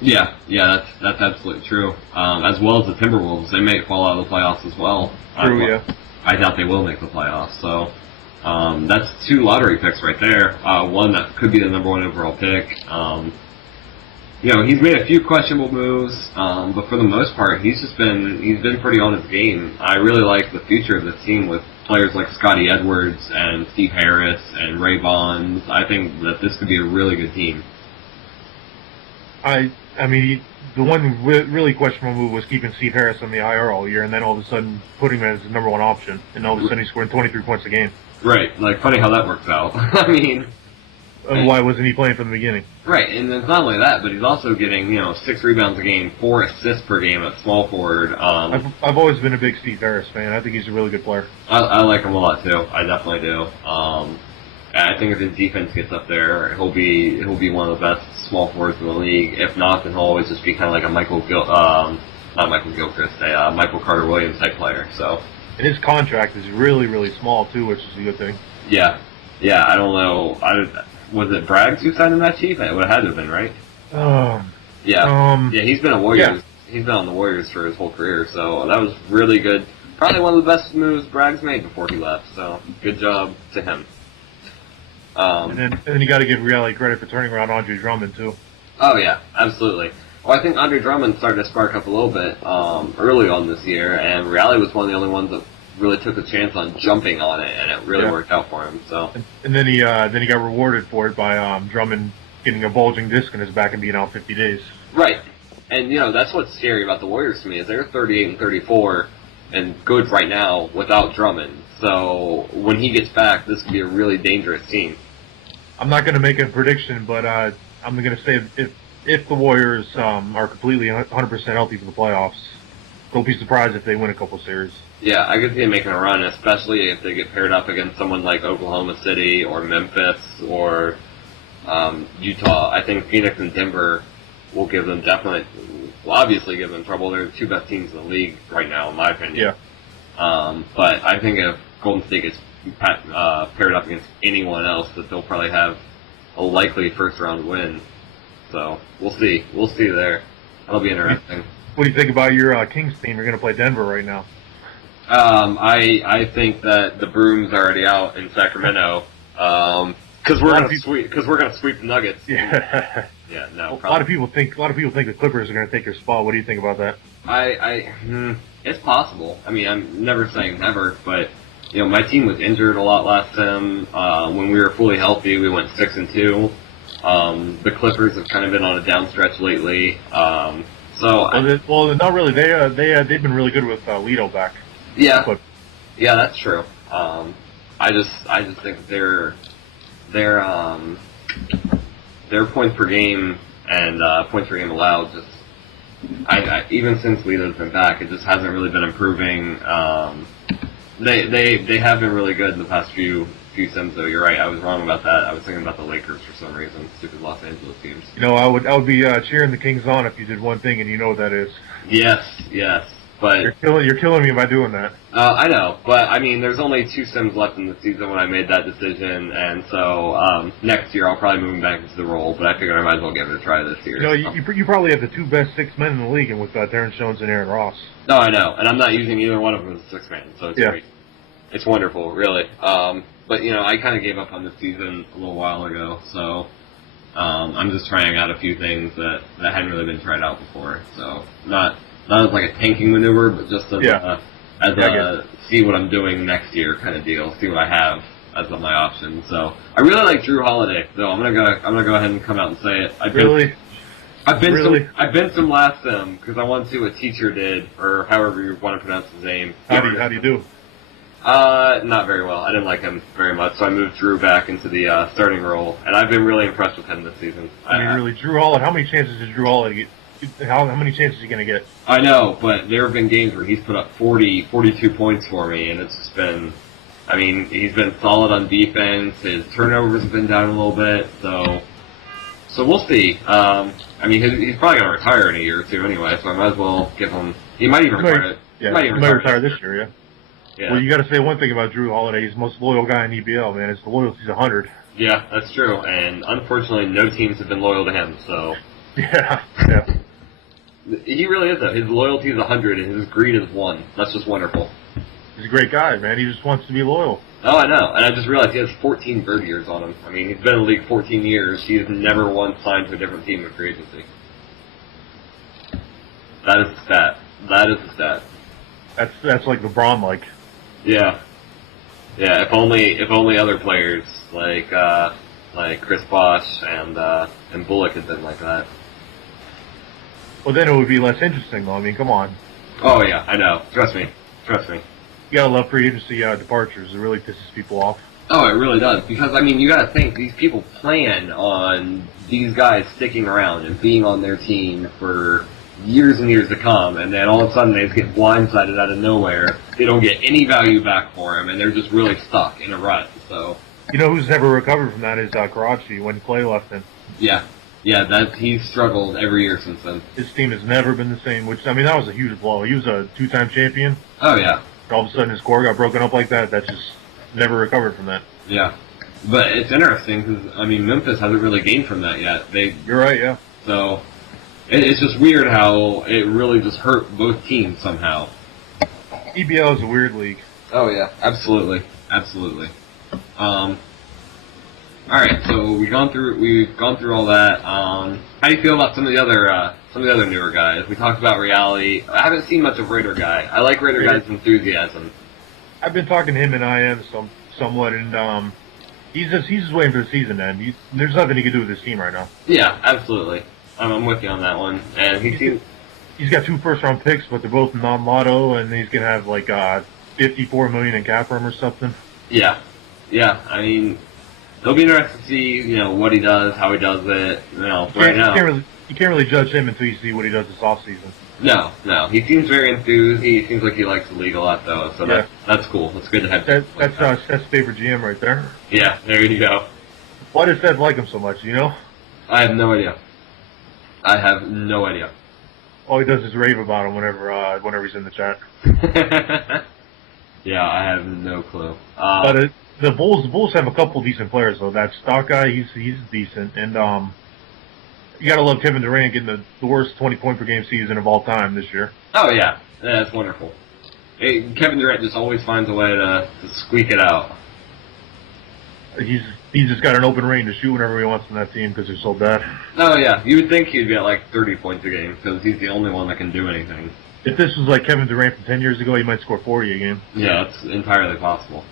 Yeah, that's absolutely true. As well as the Timberwolves, they may fall out of the playoffs as well. True, yeah. I doubt they will make the playoffs. So that's 2 lottery picks right there. One that could be the number 1 overall pick. He's made a few questionable moves, but for the most part, he's been pretty on his game. I really like the future of this team with players like Scotty Edwards and Steve Harris and Ray Bonds. I think that this could be a really good team. I mean, the one really questionable move was keeping Steve Harris on the IR all year, and then all of a sudden putting him as the number 1 option, and all of a sudden he's scoring 23 points a game. Right, like funny how that works out. I mean, why wasn't he playing from the beginning? Right, and it's not only that, but he's also getting 6 rebounds a game, 4 assists per game at small forward. I've always been a big Steve Harris fan. I think he's a really good player. I like him a lot too. I definitely do. I think if his defense gets up there, he'll be one of the best small forwards in the league. If not, then he'll always just be kind of like a Michael Carter-Williams type player. So. And his contract is really, really small too, which is a good thing. Yeah. I don't know. Was it Braggs who signed him that cheap? It would have had to have been, right? Yeah. He's been a Warriors. Yeah. He's been on the Warriors for his whole career, so that was really good. Probably one of the best moves Braggs made before he left. So good job to him. And then you got to give Reali credit for turning around Andre Drummond too. Oh yeah, absolutely. Well, I think Andre Drummond started to spark up a little bit early on this year, and Reali was one of the only ones that really took a chance on jumping on it, and it really worked out for him. So. And then he got rewarded for it by Drummond getting a bulging disc in his back and being out 50 days. Right, and that's what's scary about the Warriors to me is they're 38 and 34 and good right now without Drummond. So when he gets back, this could be a really dangerous team. I'm not going to make a prediction, but I'm going to say if the Warriors are completely 100% healthy for the playoffs, don't be surprised if they win a couple series. Yeah, I could see them making a run, especially if they get paired up against someone like Oklahoma City or Memphis or Utah. I think Phoenix and Denver will obviously give them trouble. They're the 2 best teams in the league right now, in my opinion. Yeah. But I think if Golden State gets paired up against anyone else, that they'll probably have a likely first-round win. So we'll see. We'll see there. That'll be interesting. What do you think about your Kings team? You're going to play Denver right now. I think that the broom's already out in Sacramento because we're going to sweep the Nuggets. Yeah. Yeah. No. A lot of people think the Clippers are going to take your spot. What do you think about that? It's possible. I mean, I'm never saying never, but my team was injured a lot last time. When we were fully healthy, we went 6-2. The Clippers have kind of been on a down stretch lately. Well, not really. They've been really good with Lito back. Yeah, that's true. I just think their points per game and points per game allowed even since Lito's been back, it just hasn't really been improving. They have been really good in the past few sims, though. You're right. I was wrong about that. I was thinking about the Lakers for some reason. Stupid Los Angeles teams. I would be cheering the Kings on if you did one thing, and you know what that is. Yes. But You're killing me by doing that. I know, but I mean, there's only 2 sims left in the season when I made that decision, and so next year I'll probably move back into the role. But I figured I might as well give it a try this year. You probably have the 2 best 6 men in the league, and with Terrence Jones and Aaron Ross. No, I know, and I'm not using either one of them as a 6-man, so it's great. It's wonderful, really. But I kind of gave up on this season a little while ago, so I'm just trying out a few things that hadn't really been tried out before. So not as like a tanking maneuver, but just as a see what I'm doing next year kind of deal. See what I have as my option. So I really like Drew Holiday, though. I'm gonna go ahead and come out and say it. I've been some last sim because I want to see what Teacher did, or however you want to pronounce his name. How do you do? Not very well. I didn't like him very much, so I moved Drew back into the starting role, and I've been really impressed with him this season. Drew Holiday. How many chances did Drew Holiday get? How many chances is he going to get? I know, but there have been games where he's put up 42 points for me, and it's just been... I mean, he's been solid on defense. His turnovers have been down a little bit, so we'll see. I mean, he's probably going to retire in a year or two anyway, so I might as well give him... He might even retire. Yeah, he might retire this year, yeah. Yeah. Well, you got to say one thing about Drew Holiday. He's the most loyal guy in EBL, man. His loyalty's 100. Yeah, that's true, and unfortunately, no teams have been loyal to him, so... Yeah. He really is, though. His loyalty is 100, and his greed is 1. That's just wonderful. He's a great guy, man. He just wants to be loyal. Oh, I know. And I just realized he has 14 bird years on him. I mean, he's been in the league 14 years. He has never once signed to a different team in free agency. That is the stat. That is the stat. That's like LeBron-like. Yeah. Yeah, if only other players like Chris Bosh and Bullock had been like that. Well, then it would be less interesting, though. I mean, come on. Oh, yeah, I know. Trust me. You gotta love free agency departures. It really pisses people off. Oh, it really does. Because, I mean, you gotta think, these people plan on these guys sticking around and being on their team for years and years to come, and then all of a sudden they just get blindsided out of nowhere. They don't get any value back for them, and they're just really stuck in a rut, so... You know who's never recovered from that is Karachi when Clay left him. Yeah, he's struggled every year since then. His team has never been the same, which, I mean, that was a huge blow. He was a 2-time champion. Oh, yeah. All of a sudden his core got broken up like that. That just never recovered from that. Yeah. But it's interesting because, I mean, Memphis hasn't really gained from that yet. You're right, yeah. So, it's just weird how it really just hurt both teams somehow. EBL is a weird league. Oh, yeah. Absolutely. Alright, so we've gone through all that. How do you feel about some of the other newer guys? We talked about Reality. I haven't seen much of Raider Guy. I like Raider Guy's enthusiasm. I've been talking to him and IM somewhat, and he's just waiting for the season to end. There's nothing he can do with his team right now. Yeah, absolutely. I'm with you on that one. And he's got 2 first-round picks, but they're both non-lotto, and he's gonna have like $54 million in cap room or something. Yeah. I mean, it'll be interesting to see, what he does, how he does it. Right now. You can't really judge him until you see what he does this offseason. No. He seems very enthused. He seems like he likes the league a lot, though. So that's cool. That's good to have. That's Seth's favorite GM right there. Yeah, there you go. Why does Seth like him so much? You know? I have no idea. All he does is rave about him whenever he's in the chat. Yeah, I have no clue. But the Bulls have a couple decent players though. That stock guy, he's decent, and you gotta love Kevin Durant getting the worst 20-point per game season of all time this year. Oh yeah, that's wonderful. Hey, Kevin Durant just always finds a way to squeak it out. He's just got an open range to shoot whenever he wants on that team because they're so bad. Oh yeah, you would think he'd be at like 30 points a game because he's the only one that can do anything. If this was like Kevin Durant from 10 years ago, he might score 40 a game. Yeah, it's entirely possible.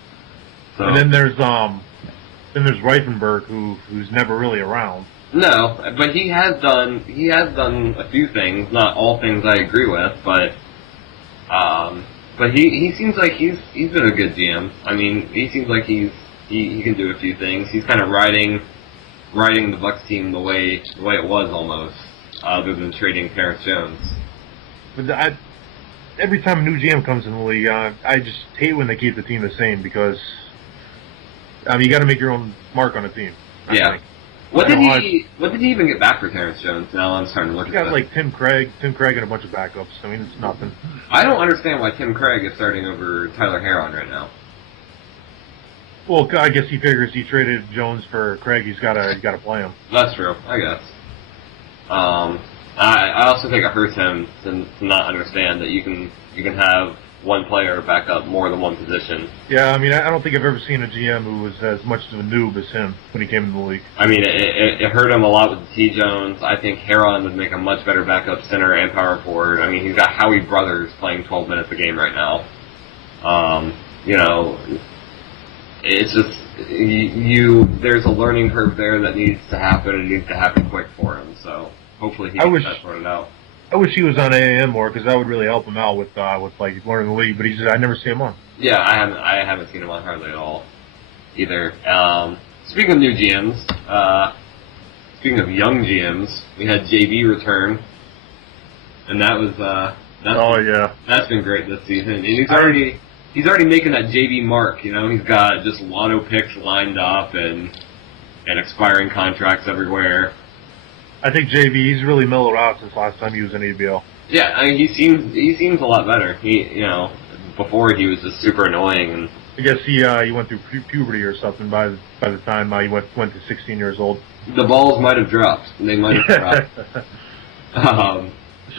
So. And then there's Reifenberg who's never really around. No, but he has done a few things, not all things I agree with, but he seems like he's been a good GM. I mean, he seems like he can do a few things. He's kind of riding the Bucks team the way it was almost, other than trading Terrence Jones. But every time a new GM comes in the league, I just hate when they keep the team the same because you got to make your own mark on a team. I think. What did he even get back for Terrence Jones? Now I'm starting to look at that. He got like Tim Craig and a bunch of backups. I mean, it's nothing. I don't understand why Tim Craig is starting over Tyler Herron right now. Well, I guess he figures he traded Jones for Craig. He's got to play him. That's true, I guess. I also think it hurts him to not understand that you can have one player back up more than one position. Yeah, I mean, I don't think I've ever seen a GM who was as much of a noob as him when he came in the league. I mean, it hurt him a lot with T. Jones. I think Herron would make a much better backup center and power forward. I mean, he's got Howie Brothers playing 12 minutes a game right now. It's just there's a learning curve there that needs to happen, and needs to happen quick for him. So hopefully he gets that sorted out. I wish he was on AAM more because that would really help him out with like learning the league. But I never see him on. Yeah, I haven't seen him on hardly at all either. Speaking of new GMs, speaking of young GMs, we had JB return, and that was that's been great this season. And he's already making that JB mark. You know, he's got just lotto picks lined up and expiring contracts everywhere. I think JB, he's really mellowed out since last time he was in EBL. Yeah, I mean, he seems a lot better. Before he was just super annoying. And I guess he went through puberty or something by the time he went to 16 years old. The balls might have dropped. They might have dropped.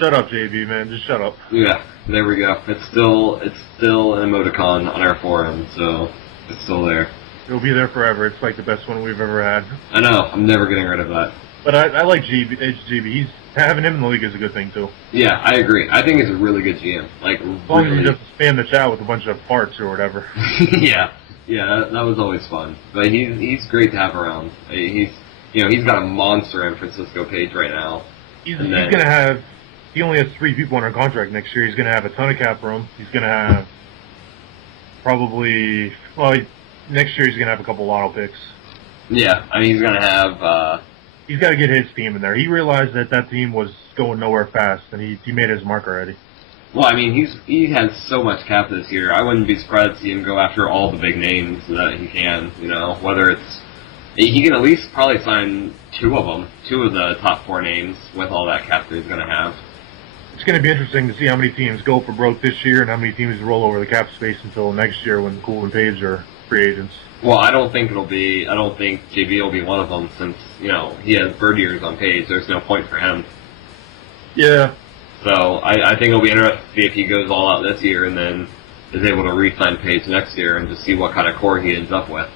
Shut up, JB, man. Just shut up. Yeah, there we go. It's still an emoticon on our forum, so it's still there. It'll be there forever. It's like the best one we've ever had. I know. I'm never getting rid of that. But I like JB. Having him in the league is a good thing, too. Yeah, I agree. I think he's a really good GM. Like, as long as he doesn't spam the chat with a bunch of farts or whatever. Yeah, that was always fun. But he's great to have around. He's got a monster in Francisco Page right now. He's gonna have. He only has 3 people under contract next year. He's gonna have a ton of cap room. He's gonna have probably next year he's gonna have a couple lotto picks. Yeah, I mean he's gonna have. He's got to get his team in there. He realized that team was going nowhere fast, and he made his mark already. Well, I mean, he has so much cap this year. I wouldn't be surprised to see him go after all the big names that he can. Whether it's he can at least probably sign 2 of them, 2 of the top 4 names with all that cap that he's going to have. It's going to be interesting to see how many teams go for broke this year and how many teams roll over the cap space until next year when Cool and Page are free agents. Well, I don't think JB will be one of them since, he has bird ears on Page. There's no point for him. Yeah. So I think it'll be interesting to see if he goes all out this year and then is able to re-sign Page next year and just see what kind of core he ends up with.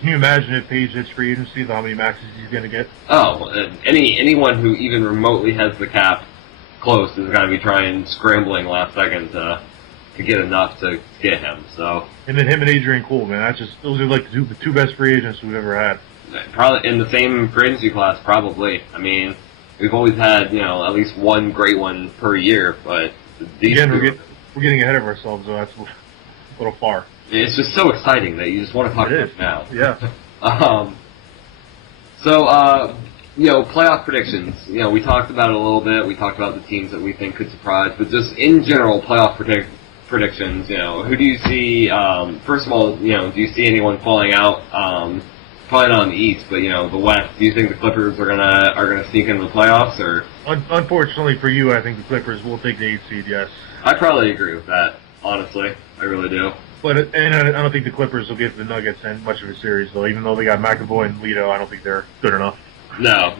Can you imagine if Page hits free agency, how many maxes he's going to get? Oh, anyone who even remotely has the cap close is going to be scrambling last second to get enough to get him. So. And then him and Adrian Cool, man. Those are like the 2 best free agents we've ever had. Probably in the same free agency class, probably. I mean, we've always had at least one great one per year, but these we're getting ahead of ourselves, so that's a little far. It's just so exciting that you just want to talk about it now. Yeah. Playoff predictions. We talked about it a little bit. We talked about the teams that we think could surprise, but just in general, playoff predictions. Who do you see? First of all, do you see anyone falling out? Probably not in the East, but the West. Do you think the Clippers are gonna sneak into the playoffs? Or unfortunately for you, I think the Clippers will take the 8th seed. Yes. I probably agree with that. Honestly, I really do. But I don't think the Clippers will give the Nuggets much of a series, though. Even though they got McAvoy and Leto, I don't think they're good enough. No,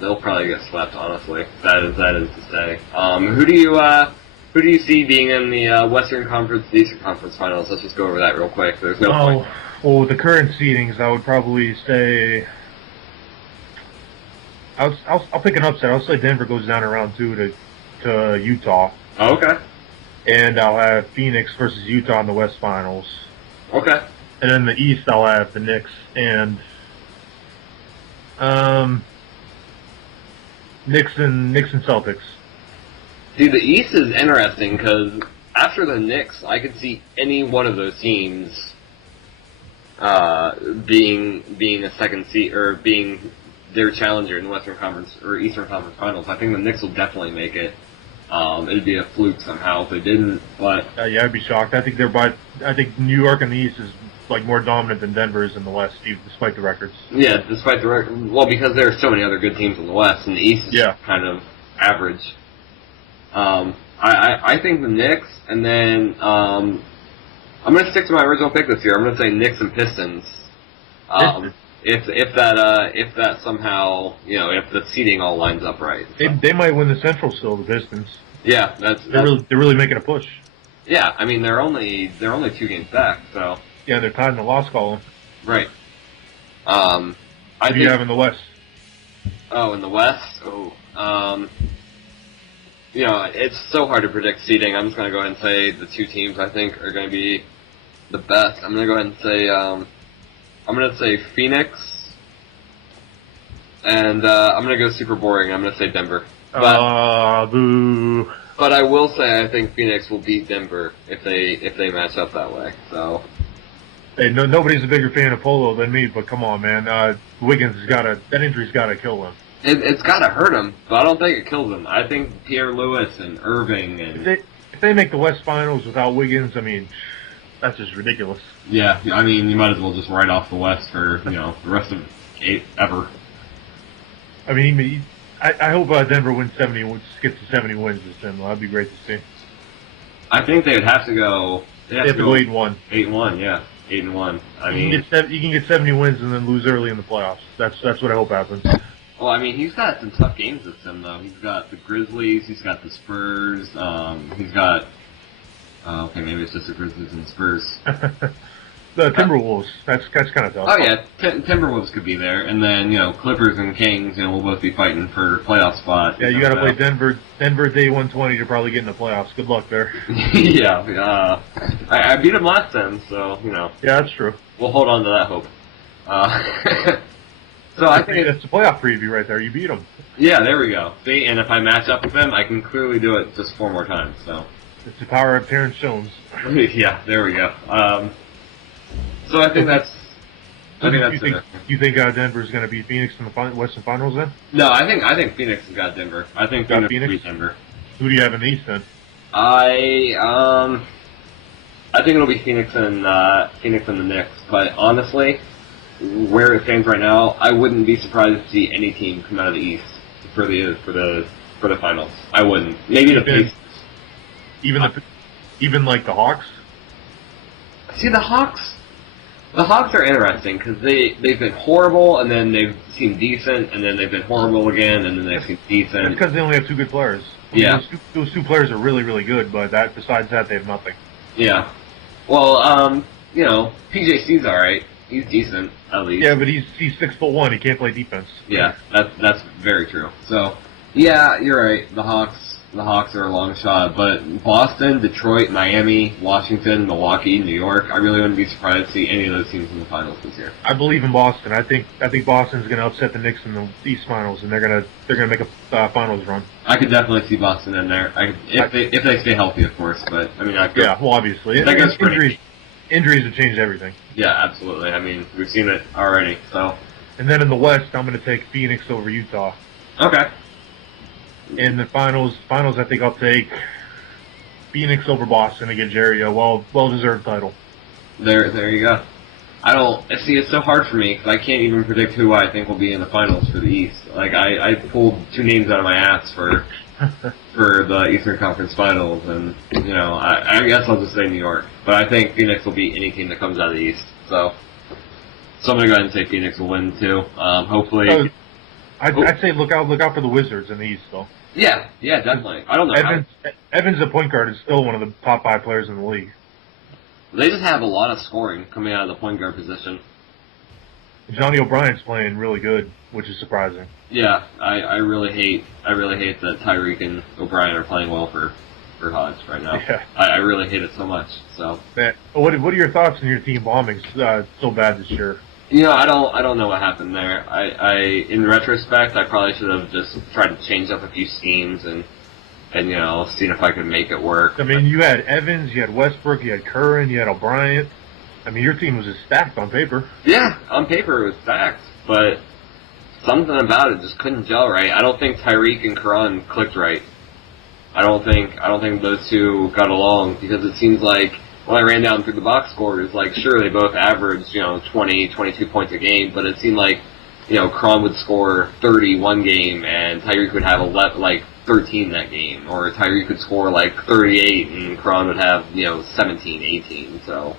they'll probably get swept. Honestly, that is to say. Who do you see being in the Western Conference, the Eastern Conference Finals? Let's just go over that real quick. There's no point. Well, with the current seedings, I would probably say I'll pick an upset. I'll say Denver goes down in round 2 to Utah. Oh, okay. And I'll have Phoenix versus Utah in the West Finals. Okay. And in the East, I'll have the Knicks and Knicks and Celtics. See, the East is interesting because after the Knicks, I could see any one of those teams being a second seed or being their challenger in the Western Conference or Eastern Conference Finals. I think the Knicks will definitely make it. It'd be a fluke somehow if they didn't, but yeah, I'd be shocked. I think New York in the East is like more dominant than Denver is in the West, despite the records. Yeah, despite the record. Well, because there are so many other good teams in the West, and the East is kind of average. I think the Knicks, and then I'm going to stick to my original pick this year. I'm going to say Knicks and Pistons. If that somehow, if the seeding all lines up right. So. They might win the Central still, the Pistons. Yeah, they're really making a push. Yeah, I mean they're only 2 games back, so. Yeah, they're tied in the loss column. Right. Who do you have in the West? Oh, in the West? It's so hard to predict seeding. I'm just going to go ahead and say the 2 teams I think are going to be the best. I'm going to go ahead and say, I'm going to say Phoenix, and I'm going to go super boring. I'm going to say Denver. Boo. But I will say I think Phoenix will beat Denver if they match up that way. So. Hey, nobody's a bigger fan of Polo than me, but come on, man. Wiggins that injury's got to kill him. It's got to hurt him, but I don't think it kills him. I think Pierre Lewis and Irving and if they make the West Finals without Wiggins, I mean, that's just ridiculous. Yeah, I mean, you might as well just write off the West for the rest of ever. I mean, I hope Denver wins 70, gets to 70 wins this time. That'd be great to see. I think they would have to go. They have to go 8-1. 8-1, yeah. 8-1. You can get 70 wins and then lose early in the playoffs. That's what I hope happens. Well, I mean, he's got some tough games with him, though. He's got the Grizzlies, he's got the Spurs, he's got... okay, maybe it's just the Grizzlies and the Spurs. The Timberwolves, that's kind of tough. Oh, yeah, Timberwolves could be there. And then, Clippers and Kings, we'll both be fighting for playoff spots. Yeah, you got to play Denver day 120 to probably get in the playoffs. Good luck there. Yeah, I beat him last time, so, Yeah, that's true. We'll hold on to that hope. So I think it's a playoff preview right there. You beat them. Yeah, there we go. See, and if I match up with them, I can clearly do it just 4 more times. So it's the power of Terrence Jones. Yeah, there we go. So I think that's. You think Denver's going to beat Phoenix in the Western Finals then? No, I think Phoenix has got Denver. I think Phoenix will beat Denver. Who do you have in the East then? I think it'll be Phoenix and the Knicks. But honestly, where it stands right now, I wouldn't be surprised to see any team come out of the East for the finals. I wouldn't. Maybe the Pacers. Even like the Hawks. See, the Hawks are interesting because they've been horrible and then they've seemed decent and then they've been horrible again and then they've seemed decent. That's because they only have 2 good players. Yeah, those 2 players are really, really good, but besides that, they have nothing. Yeah. Well, PJC's all right. He's decent, at least. Yeah, but he's 6'1". He can't play defense. Yeah, that's very true. So, yeah, you're right. The Hawks are a long shot, but Boston, Detroit, Miami, Washington, Milwaukee, New York. I really wouldn't be surprised to see any of those teams in the finals this year. I believe in Boston. I think Boston's going to upset the Knicks in the East Finals, and they're going to make a finals run. I could definitely see Boston in there. If they stay healthy, of course. But I mean, obviously, injuries have changed everything. Yeah, absolutely. I mean, we've seen it already. So. And then in the West, I'm going to take Phoenix over Utah. Okay. In the finals, I think I'll take Phoenix over Boston to get Jerry a well-deserved title. There you go. It's so hard for me because I can't even predict who I think will be in the finals for the East. Like, I pulled 2 names out of my ass for the Eastern Conference Finals, and, I guess I'll just say New York. But I think Phoenix will beat any team that comes out of the East. So I'm going to go ahead and say Phoenix will win, too. Hopefully. I'd say look out for the Wizards in the East, though. Yeah, definitely. I don't know. Evans, the point guard, is still one of the top 5 players in the league. They just have a lot of scoring coming out of the point guard position. Johnny O'Brien's playing really good, which is surprising. Yeah, I really hate that Tyreek and O'Brien are playing well for Hodge right now. Yeah. I really hate it so much. So. What are your thoughts on your team bombing so bad this year? I don't know what happened there. In retrospect, I probably should have just tried to change up a few schemes and seen if I could make it work. I mean, you had Evans, you had Westbrook, you had Curran, you had O'Brien. I mean, your team was just stacked on paper. Yeah, on paper it was stacked, but something about it just couldn't gel right. I don't think Tyreek and Curran clicked right. I don't think those 2 got along because it seems like when I ran down through the box scores, like, sure, they both averaged, 20, 22 points a game, but it seemed like, Cron would score 30 one game, and Tyreek would have 13 that game, or Tyreek could score, 38, and Cron would have, 17, 18, so,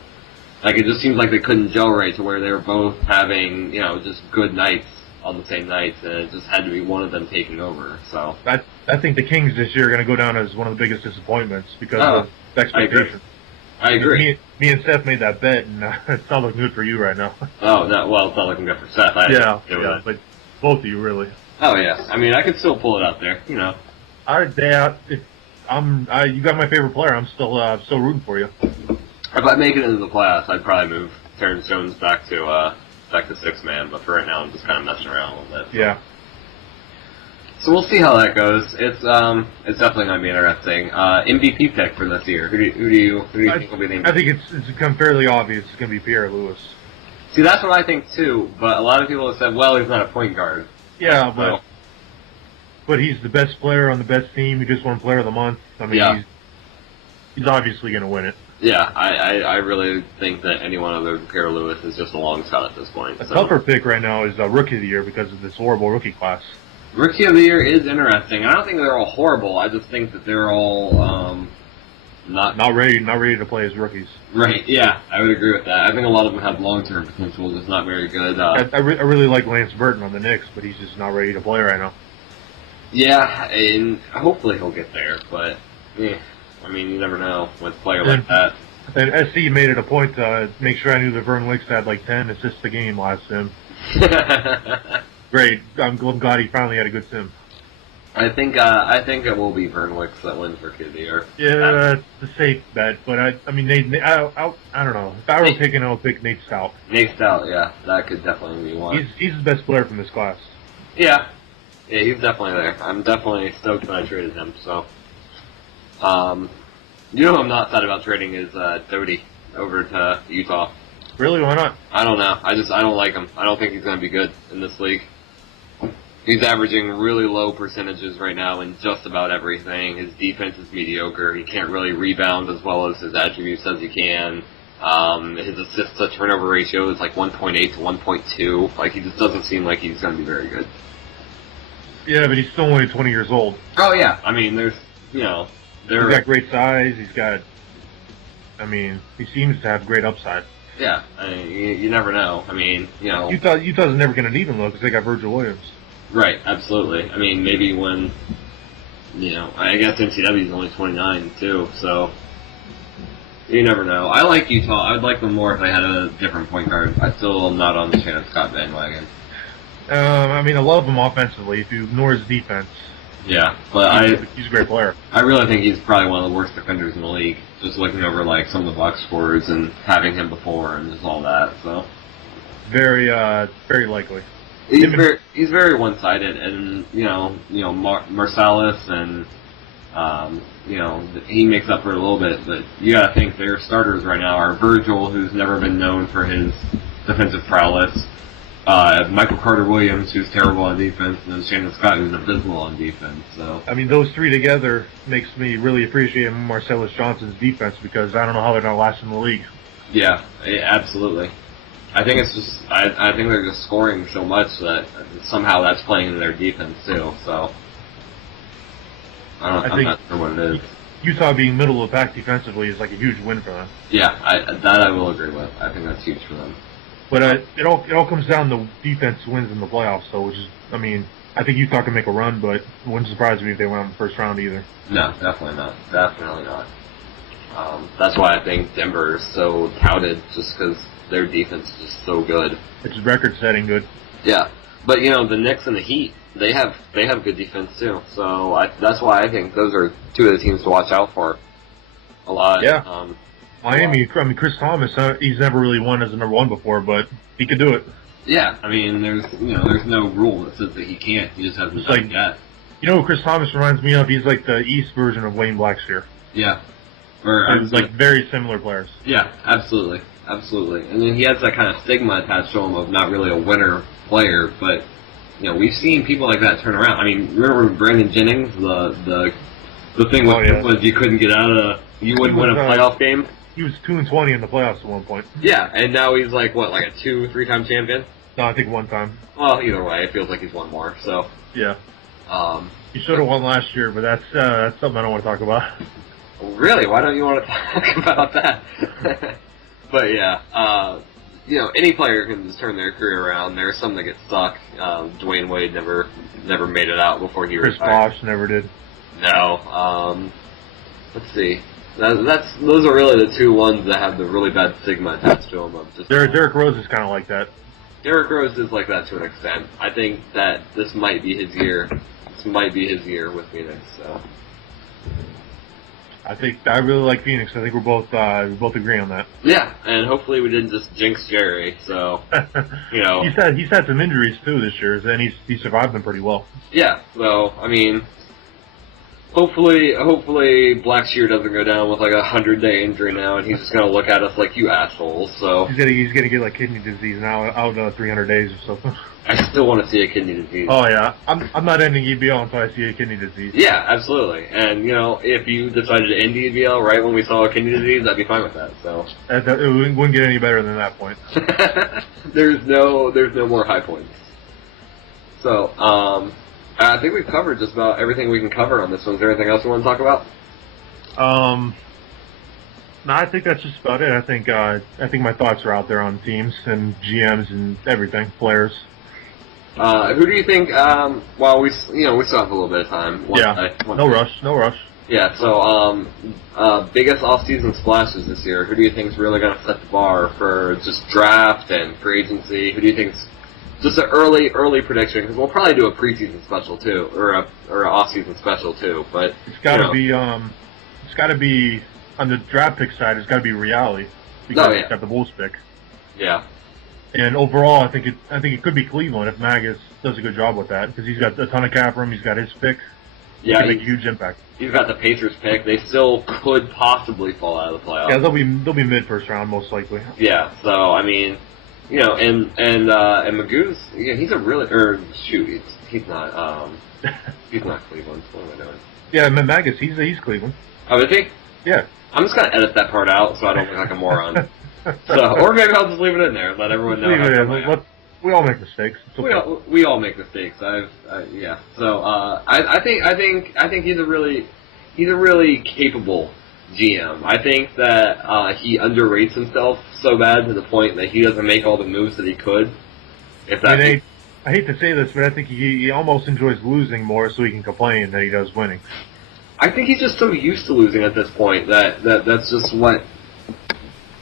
it just seems like they couldn't gel right to where they were both having, just good nights on the same nights, and it just had to be one of them taking over, so. I think the Kings this year are going to go down as one of the biggest disappointments because of expectations. I agree. Me and Seth made that bet, and it's not looking good for you right now. Oh, no, well, it's not looking good for Seth. Yeah, but both of you, really. Oh, yeah. I mean, I could still pull it out there, All right, you got my favorite player. I'm still rooting for you. If I make it into the playoffs, I'd probably move Terrence Jones back to sixth man, but for right now, I'm just kind of messing around a little bit. So. Yeah. So we'll see how that goes. It's definitely going to be interesting. MVP pick for this year. Who do you think will be the MVP? I think it's become fairly obvious it's going to be Pierre Lewis. See, that's what I think too. But a lot of people have said, well, he's not a point guard. Yeah, but he's the best player on the best team. He just won Player of the Month. I mean, he's obviously going to win it. Yeah, I really think that anyone other than Pierre Lewis is just a long shot at this point. A tougher pick right now is Rookie of the Year because of this horrible rookie class. Rookie of the Year is interesting. I don't think they're all horrible. I just think that they're all not ready to play as rookies. Right. Yeah, I would agree with that. I think a lot of them have long-term potential, just not very good. I really like Lance Burton on the Knicks, but he's just not ready to play right now. Yeah, and hopefully he'll get there, but I mean, you never know with a player like that. And SC made it a point to make sure I knew that Vern Wicks had 10 assists a game last sim. Great. I'm glad he finally had a good sim. I think it will be Vern Wicks that wins Rookie of the Year. Yeah, it's a safe bet, but I don't know. If I were picking, I would pick Nate Stout. Nate Stout, yeah, that could definitely be one. He's the best player from this class. Yeah, he's definitely there. I'm definitely stoked when I traded him. So, who I'm not sad about trading is Doty over to Utah. Really? Why not? I don't know. I don't like him. I don't think he's going to be good in this league. He's averaging really low percentages right now in just about everything. His defense is mediocre. He can't really rebound as well as his attributes says he can. His assist to turnover ratio is 1.8 to 1.2. He just doesn't seem like he's going to be very good. Yeah, but he's still only 20 years old. Oh yeah, I mean, he's got great size. He seems to have great upside. Yeah, I mean, you never know. I mean, Utah's never going to need him though because they got Virgil Williams. Right, absolutely. I mean, maybe when, I guess NCW is only 29 too, so you never know. I like Utah. I'd like them more if they had a different point guard. I still am not on the Shannon Scott bandwagon. I love him offensively. If you ignore his defense, yeah, but he's a great player. I really think he's probably one of the worst defenders in the league. Just looking over some of the box scores and having him before and just all that. So very, very likely. He's very one-sided, and Marsalis and he makes up for it a little bit. But you got to think their starters right now are Virgil, who's never been known for his defensive prowess. Michael Carter-Williams, who's terrible on defense, and then Shannon Scott, who's abysmal on defense. So those three together makes me really appreciate Marcellus Johnson's defense because I don't know how they're going to last in the league. Yeah, absolutely. I think it's just I think they're just scoring so much that somehow that's playing into their defense too. So I'm not sure what it is. Utah being middle of the pack defensively is a huge win for them. Yeah, I will agree with. I think that's huge for them. But it all comes down to defense wins in the playoffs. So I think Utah can make a run, but it wouldn't surprise me if they went on the first round either. No, definitely not. Definitely not. That's why I think Denver is so touted, just because their defense is just so good. It's record-setting good. Yeah, but the Knicks and the Heat, they have good defense too. So that's why I think those are two of the teams to watch out for a lot. Yeah. Miami, Chris Thomas, he's never really won as a number one before, but he could do it. Yeah, there's no rule that says that he can't. He just hasn't done it yet. You know who Chris Thomas reminds me of? He's like the East version of Wayne Blackshear. Yeah. Very similar players. Yeah, absolutely. Absolutely. And then he has that kind of stigma attached to him of not really a winner player, but, we've seen people like that turn around. Remember Brandon Jennings, the thing with him was you couldn't get out of, you wouldn't win a playoff game? He was 2-20 in the playoffs at one point. Yeah, and now he's like what, like a 2-3-time champion? No, I think one time. Well, either way, it feels like he's won more. So yeah, he should have won last year, but that's something I don't want to talk about. Really, why don't you want to talk about that? But yeah, any player can just turn their career around. There are some that get stuck. Dwayne Wade never made it out before he Chris retired. Bosh never did. No. Let's see. Those are really the two ones that have the really bad stigma attached to them. Of just Derrick Rose is kind of like that. Derrick Rose is like that to an extent. I think that this might be his year. This might be his year with Phoenix. So. I really like Phoenix. I think we both agree on that. Yeah, and hopefully we didn't just jinx Jerry. So, he's had some injuries too this year, and he survived them pretty well. Yeah. So I mean, hopefully Blackshear doesn't go down with like a 100-day injury now, and he's just gonna look at us like you assholes. So he's gonna get like kidney disease now out 300 days or something. I still want to see a kidney disease. Oh yeah, I'm not ending EBL until I see a kidney disease. Yeah, absolutely. And if you decided to end EBL right when we saw a kidney disease, I'd be fine with that. So it wouldn't get any better than that point. There's no more high points. So I think we've covered just about everything we can cover on this one. Is there anything else you want to talk about? No, I think that's just about it. I think my thoughts are out there on teams and GMs and everything, players. Who do you think? We still have a little bit of time. No rush. Yeah. So, biggest off-season splashes this year. Who do you think is really going to set the bar for just draft and free agency? Who do you think's just an early prediction? Because we'll probably do a preseason special too, or an off-season special too. But it's got to be. It's got to be on the draft pick side. It's got to be reality because it's got the Bulls pick. Yeah. And overall, I think it could be Cleveland if Magus does a good job with that because he's got a ton of cap room. He's got his pick. Yeah, he can make a huge impact. He's got the Pacers pick. They still could possibly fall out of the playoffs. Yeah, they'll be mid first round most likely. Yeah, so I mean, and Magoo's he's a really he's not Cleveland. What am I doing? Yeah, Magus he's Cleveland. Oh, is he? Yeah. I'm just gonna edit that part out so I don't look like a moron. Or maybe I'll just leave it in there and let everyone know. We all make mistakes. Okay. We all make mistakes. Yeah. So I think he's a really capable GM. I think that he underrates himself so bad to the point that he doesn't make all the moves that he could. I hate to say this, but I think he almost enjoys losing more so he can complain than he does winning. I think he's just so used to losing at this point that's just what.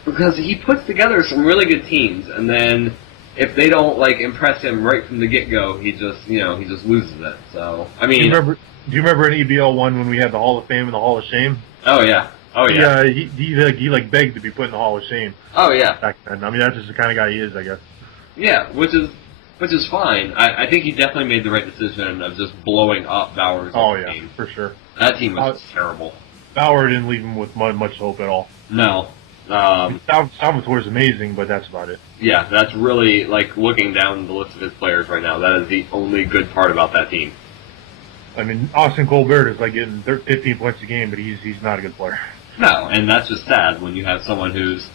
Because he puts together some really good teams, and then if they don't impress him right from the get-go, he just loses it. So I mean, do you remember an EBL one when we had the Hall of Fame and the Hall of Shame? Oh yeah. Yeah, he begged to be put in the Hall of Shame. Oh yeah. Back then. I mean, that's just the kind of guy he is, I guess. Yeah, which is fine. I think he definitely made the right decision of just blowing up Bauer's team. For sure. That team was terrible. Bauer didn't leave him with much hope at all. No. Salvatore's amazing, but that's about it. Yeah, that's really, looking down the list of his players right now, that is the only good part about that team. I mean, Austin Colbert is getting 15 points a game, but he's not a good player. No, and that's just sad when you have someone who's,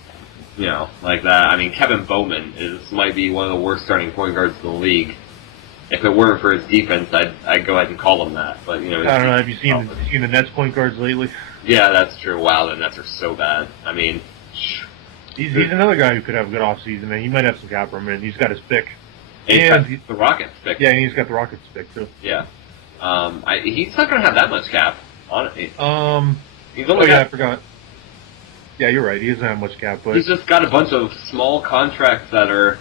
like that. I mean, Kevin Bowman might be one of the worst starting point guards in the league. If it weren't for his defense, I'd go ahead and call him that. But I don't know. Have you seen the Nets point guards lately? Yeah, that's true. Wow, the Nets are so bad. I mean, he's another guy who could have a good offseason, and he might have some cap room, and he's got his pick. And he's got the Rockets pick. Yeah, and he's got the Rockets pick too. Yeah. He's not going to have that much cap. He's only I forgot. Yeah, you're right. He doesn't have much cap, but he's just got a bunch of small contracts that are.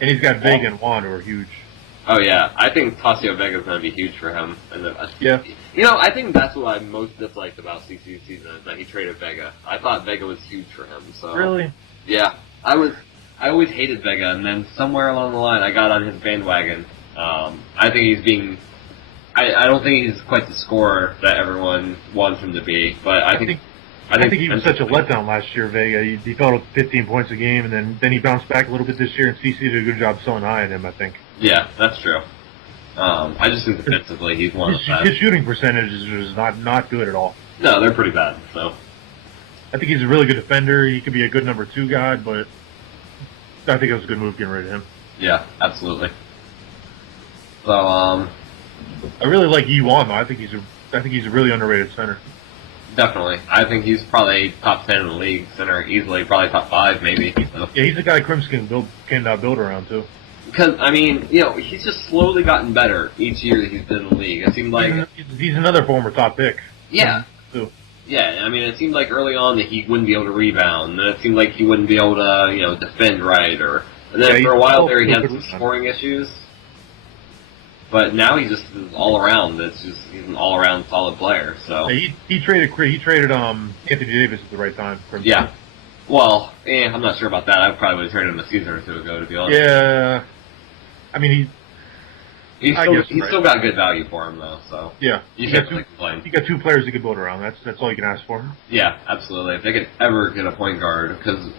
And he's got Vega and Juan who are huge. Oh yeah, I think Tasio Vega is going to be huge for him. Yeah. I think that's what I most disliked about CC's season is that he traded Vega. I thought Vega was huge for him. So really. Yeah, I always hated Vega, and then somewhere along the line I got on his bandwagon. I think he's being. I don't think he's quite the scorer that everyone wants him to be, but I think he was such a letdown last year, Vega. He fell to 15 points a game, and then he bounced back a little bit this year, and CC did a good job selling high on him, I think. Yeah, that's true. I just think defensively he's one of the best. His shooting percentage is not good at all. No, they're pretty bad. So, I think he's a really good defender. He could be a good number 2 guy, but I think it was a good move getting rid of him. Yeah, absolutely. So, I really like Yi-Wan, though. I think he's a really underrated center. definitely. I think he's probably top 10 in the league center easily, probably top 5 maybe. So. Yeah, he's a guy Crimson can build around, too. Because, I mean, he's just slowly gotten better each year that he's been in the league. It seemed like... He's another former top pick. Yeah. Too. Yeah, I mean, it seemed like early on that he wouldn't be able to rebound, and then it seemed like he wouldn't be able to, defend right, and then for a while there he had some scoring issues. But now he's just all around. He's an all around solid player. So yeah, he traded Anthony Davis at the right time. Yeah. Well, I'm not sure about that. I probably would have traded him a season or 2 ago, to be honest. Yeah. I mean, he's still got good value for him though. So yeah, you can't really complain. You got 2 players you can build around. That's all you can ask for. Yeah, absolutely. If they could ever get a point guard, because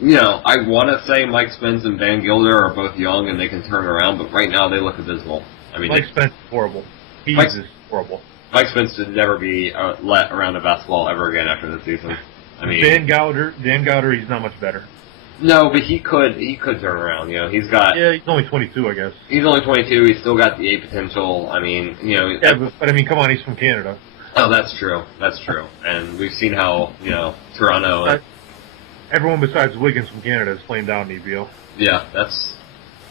I want to say Mike Spence and Van Gilder are both young and they can turn around, but right now they look abysmal. I mean, Mike Spence is horrible. He's horrible. Mike Spence should never be let around a basketball ever again after this season. I mean, Dan Gowder, he's not much better. No, but he could turn around. He's got. Yeah, he's only 22, I guess. He's only 22. He's still got the A potential. I mean, Yeah, but I mean, come on, he's from Canada. Oh, that's true. That's true. And we've seen how Toronto. Everyone besides Wiggins from Canada is flamed out in EBL. Yeah, that's.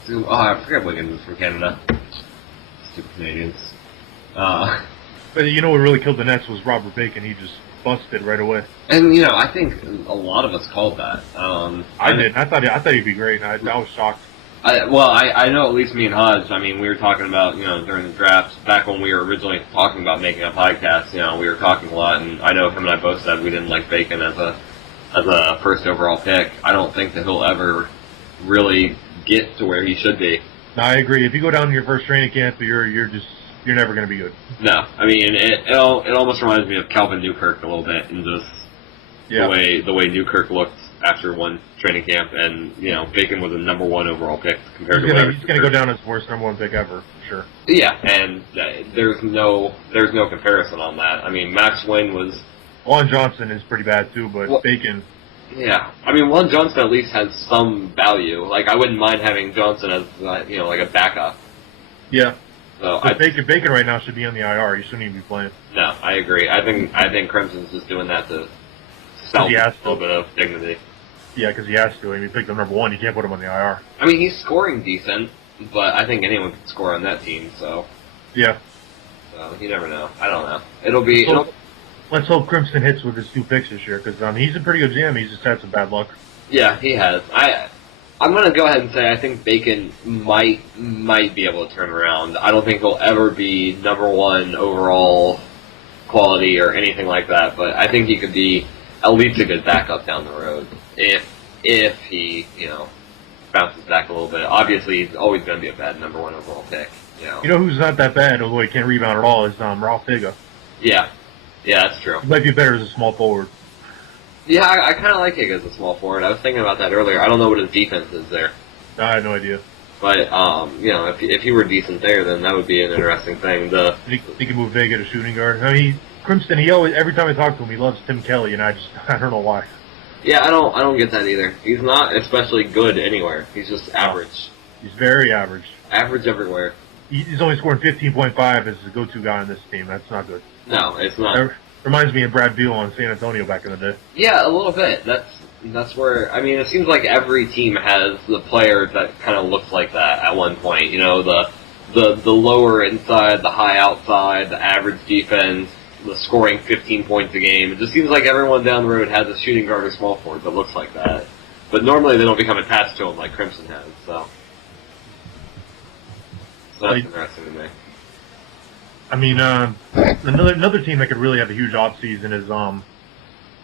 Oh, I forget Wiggins is from Canada. Stupid Canadians. But what really killed the Nets was Robert Bacon. He just busted right away. And I think a lot of us called that. I did. I thought he'd be great. I was shocked. I know at least me and Hodge. I mean, we were talking about during the draft back when we were originally talking about making a podcast. We were talking a lot, and I know him and I both said we didn't like Bacon as a first overall pick. I don't think that he'll ever really get to where he should be. No, I agree. If you go down to your first training camp, you're never going to be good. No, I mean it almost reminds me of Calvin Newkirk a little bit in just the way Newkirk looked after one training camp, and Bacon was a number 1 overall pick compared to whatever. He's going to go down as the worst number 1 pick ever, for sure. Yeah, and there's no comparison on that. I mean, Max Wayne was. Lon Johnson is pretty bad too, but Bacon. Yeah, I mean, Lon Johnson at least has some value. Like, I wouldn't mind having Johnson as like a backup. Yeah. So Bacon right now should be on the IR. He shouldn't even be playing. No, I agree. I think Crimson's just doing that to salvage a little bit of dignity. Yeah, because he has to. I mean, he picked him number 1. You can't put him on the IR. I mean, he's scoring decent, but I think anyone can score on that team. So yeah. So you never know. I don't know. Let's hope Crimson hits with his 2 picks this year, because he's a pretty good GM. He's just had some bad luck. Yeah, he has. I'm going to go ahead and say I think Bacon might be able to turn around. I don't think he'll ever be number 1 overall quality or anything like that, but I think he could be at least a good backup down the road if he bounces back a little bit. Obviously, he's always going to be a bad number 1 overall pick. You know who's not that bad, although he can't rebound at all, is Ralph Higa. Yeah. Yeah, that's true. He might be better as a small forward. Yeah, I kind of like Higa as a small forward. I was thinking about that earlier. I don't know what his defense is there. I have no idea. But, if he were decent there, then that would be an interesting thing. He could move Vega to shooting guard. I mean, Crimson, every time I talk to him, he loves Tim Kelly, and I don't know why. Yeah, I don't get that either. He's not especially good anywhere. He's just average. He's very average. Average everywhere. He's only scoring 15.5 as a go-to guy on this team. That's not good. No, it's not. That reminds me of Brad Beal on San Antonio back in the day. Yeah, a little bit. That's where, I mean, it seems like every team has the player that kind of looks like that at one point. The lower inside, the high outside, the average defense, the scoring 15 points a game. It just seems like everyone down the road has a shooting guard or small forward that looks like that. But normally they don't become attached to them like Crimson has, so that's interesting to me. I mean, another team that could really have a huge offseason is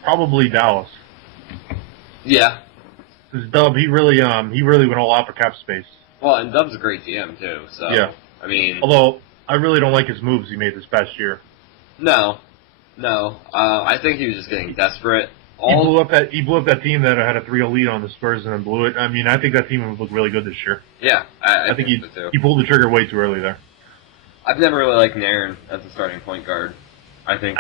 probably Dallas. Yeah. Because Dub, he really went all out for cap space. Well, and Dub's a great GM too. So yeah. I mean, although I really don't like his moves he made this past year. No. I think he was just getting desperate. He blew up that team that had a 3-0 lead on the Spurs and then blew it. I mean, I think that team would look really good this year. Yeah, I think so too. He pulled the trigger way too early there. I've never really liked Nairn as a starting point guard. I think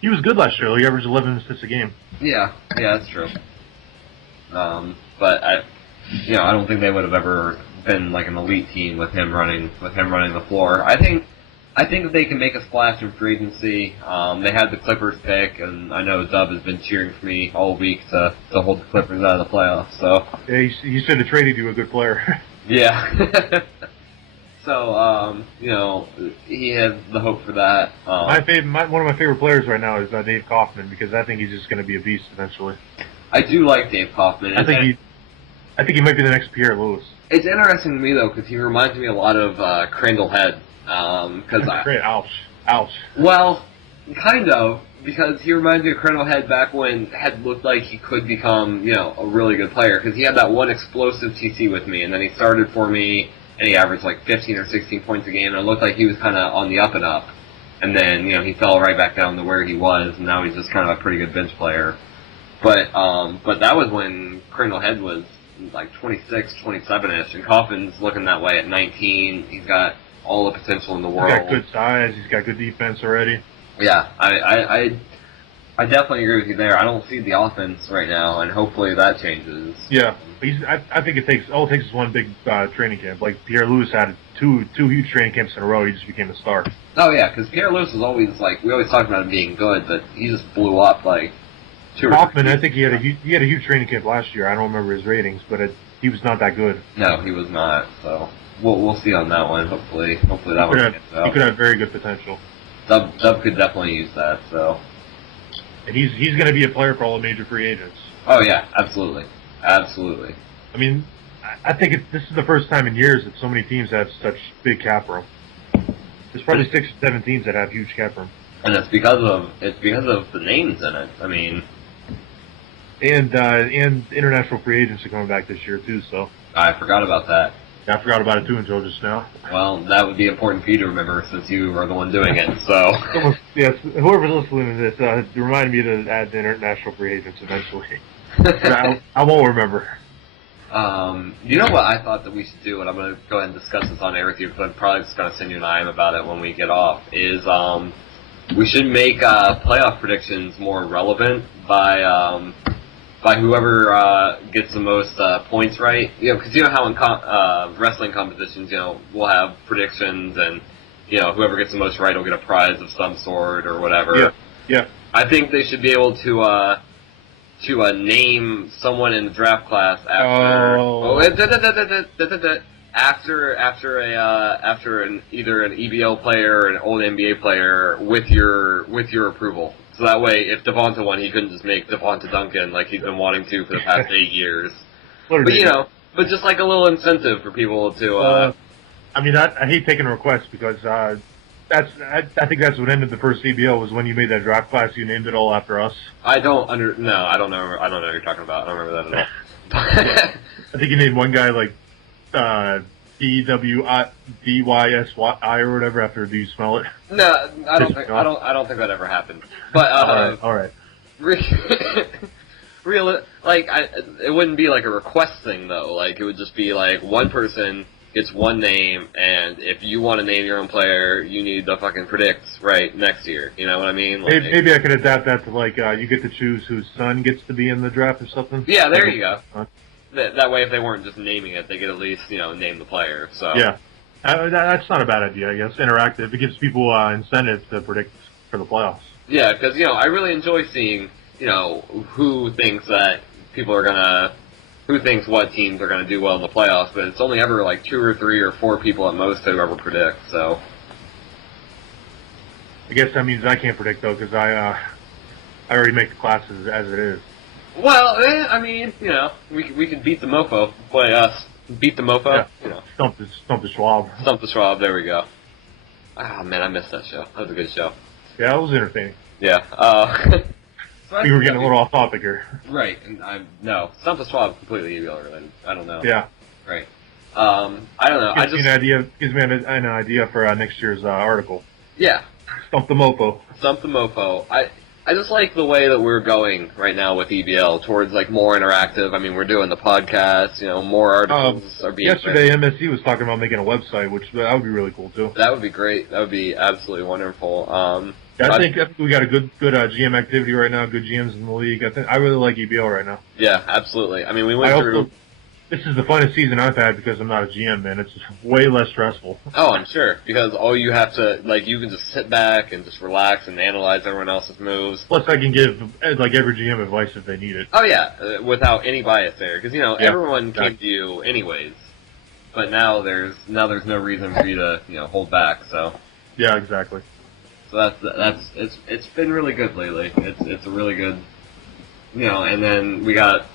He was good last year. He averaged 11 assists a game. Yeah, that's true. But I don't think they would have ever been like an elite team with him running the floor. I think if they can make a splash in free agency, they had the Clippers pick, and I know Dub has been cheering for me all week to hold the Clippers out of the playoffs. So yeah, he should have traded you a good player. Yeah. So he has the hope for that. One of my favorite players right now is Dave Kaufman, because I think he's just going to be a beast eventually. I do like Dave Kaufman. I think he might be the next Pierre Lewis. It's interesting to me though, because he reminds me a lot of Crandall Head. Ouch. Well, kind of, because he reminds me of Crandall Head back when Head looked like he could become, a really good player, because he had that one explosive TC with me, and then he started for me, and he averaged like 15 or 16 points a game, and it looked like he was kind of on the up and up. And then, he fell right back down to where he was, and now he's just kind of a pretty good bench player. But that was when Crandall Head was like 26, 27-ish, and Kaufman's looking that way at 19. He's got all the potential in the world. He's got good size. He's got good defense already. Yeah, I definitely agree with you there. I don't see the offense right now, and hopefully that changes. Yeah, I think it takes is one big training camp. Like Pierre Lewis had two huge training camps in a row. He just became a star. Oh yeah, because Pierre Lewis was always we always talked about him being good, but he just blew up like. Kaufman, I think he had a huge training camp last year. I don't remember his ratings, but he was not that good. No, he was not. So we'll see on that one. Hopefully that one gets out. He could have very good potential. Dub could definitely use that. So. And he's going to be a player for all the major free agents. Oh yeah, absolutely. I mean, I think this is the first time in years that so many teams have such big cap room. There's probably 6 or 7 teams that have huge cap room. And it's because of the names in it. I mean. And international free agents are coming back this year too. So I forgot about that. Yeah, I forgot about it too until just now. Well, that would be important for you to remember since you are the one doing it. So yes, whoever's listening to this, remind me to add the international free agents eventually. I won't remember. You know what I thought that we should do, and I'm going to go ahead and discuss this on air with you because I'm probably just going to send you an IM about it when we get off, is we should make playoff predictions more relevant by whoever gets the most points right. Because you know how in wrestling competitions, we'll have predictions, and whoever gets the most right will get a prize of some sort or whatever. Yeah. I think they should be able to name someone in the draft class after either an EBL player or an old NBA player with your approval. So that way, if Devonta won, he couldn't just make Devonta Duncan like he's been wanting to for the past 8 years. But but just like a little incentive for people to. I mean, I hate taking requests because I think that's what ended the first EBL was when you made that draft class. You named it all after us. I don't know. I don't know what you're talking about. I don't remember that at all. I think you named one guy like DWDYSY or whatever after Do You Smell It? No, I don't think that ever happened. But all right. It wouldn't be like a request thing though. Like it would just be like one person gets one name, and if you want to name your own player, you need to fucking predict right next year. You know what I mean? Like, maybe I could adapt that to you get to choose whose son gets to be in the draft or something. Yeah, there you go. That way, if they weren't just naming it, they could at least name the player. So yeah, that's not a bad idea. I guess interactive. It gives people incentive to predict for the playoffs. Yeah, because I really enjoy seeing who thinks that people are gonna. Who thinks what teams are going to do well in the playoffs, but it's only ever like 2 or 3 or 4 people at most who ever predict, so. I guess that means I can't predict, though, because I already make the classes as it is. Well, I mean, we could beat the mofo, play us, beat the mofo, yeah. Stump the Schwab. Stump the Schwab, there we go. Ah, man, I missed that show. That was a good show. Yeah, it was entertaining. Yeah, we were getting a little off topic here. Right, and no, Stump the Schwab completely EBL related. I don't know. Yeah. Right. I don't know. Gives me an idea for next year's article. Yeah. Stump the Mofo. Stump the Mofo. I just like the way that we're going right now with EBL towards like more interactive. I mean, we're doing the podcast, more articles are being Yesterday, MSC was talking about making a website, which that would be really cool too. That would be great. That would be absolutely wonderful. I think we got a good GM activity right now. Good GMs in the league. I really like EBL right now. Yeah, absolutely. I mean, we went through. This is the funnest season I've had because I'm not a GM, man. It's way less stressful. Oh, I'm sure. Because all you have to, you can just sit back and just relax and analyze everyone else's moves. Plus, I can give, every GM advice if they need it. Oh, yeah, without any bias there. Because, everyone came to you anyways. But now there's no reason for you to, hold back, so. Yeah, exactly. So it's been really good lately. It's a really good, and then we got,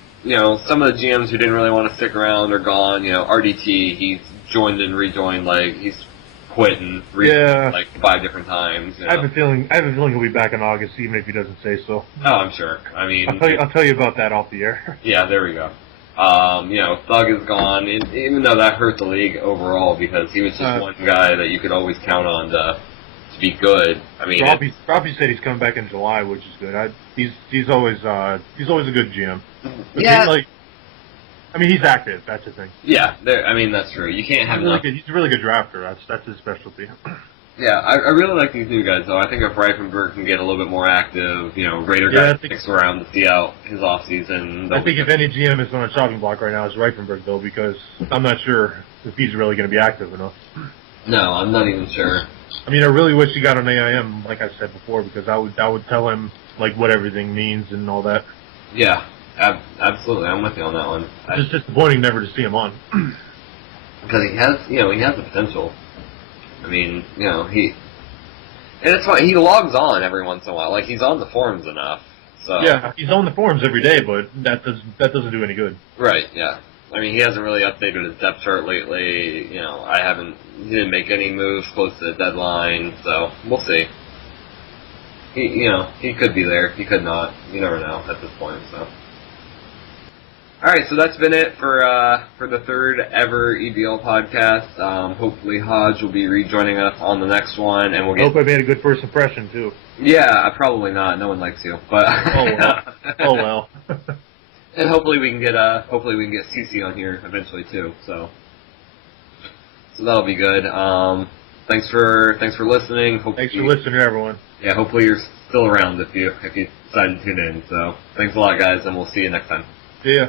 some of the GMs who didn't really want to stick around are gone. RDT, he's joined and rejoined, he's quit and rejoined, 5 different times. I have a feeling he'll be back in August, even if he doesn't say so. Oh, I'm sure. I mean, I'll tell you about that off the air. Yeah, there we go. Thug is gone, even though that hurt the league overall because he was just one guy that you could always count on to be good. I mean, Robbie said he's coming back in July, which is good. He's always a good GM. But yeah. He's active. That's the thing. Yeah, that's true. You can't have enough. He's a really good drafter. That's his specialty. Yeah, I really like these new guys, though. I think if Reifenberg can get a little bit more active, Raider guy sticks around to see out his offseason. I think if any GM is on a chopping block right now, it's Reifenberg, though, because I'm not sure if he's really going to be active enough. No, I'm not even sure. I really wish he got an AIM, like I said before, because that would tell him what everything means and all that. Yeah, absolutely. I'm with you on that one. It's just disappointing never to see him on. Because he has the potential. And it's fine. He logs on every once in a while. He's on the forums enough. So yeah, he's on the forums every day, but that doesn't do any good. Right. Yeah. He hasn't really updated his depth chart lately. He didn't make any moves close to the deadline, so we'll see. He could be there. He could not. You never know at this point, so. Alright, so that's been it for the third ever EBL podcast. Hopefully Hodge will be rejoining us on the next one, and we'll get. I hope I made a good first impression too. Yeah, probably not. No one likes you, but. Oh well. And hopefully we can get CC on here eventually too. So that'll be good. Thanks for listening. Thanks for listening, everyone. Yeah, hopefully you're still around if you decide to tune in. So thanks a lot, guys, and we'll see you next time. See ya.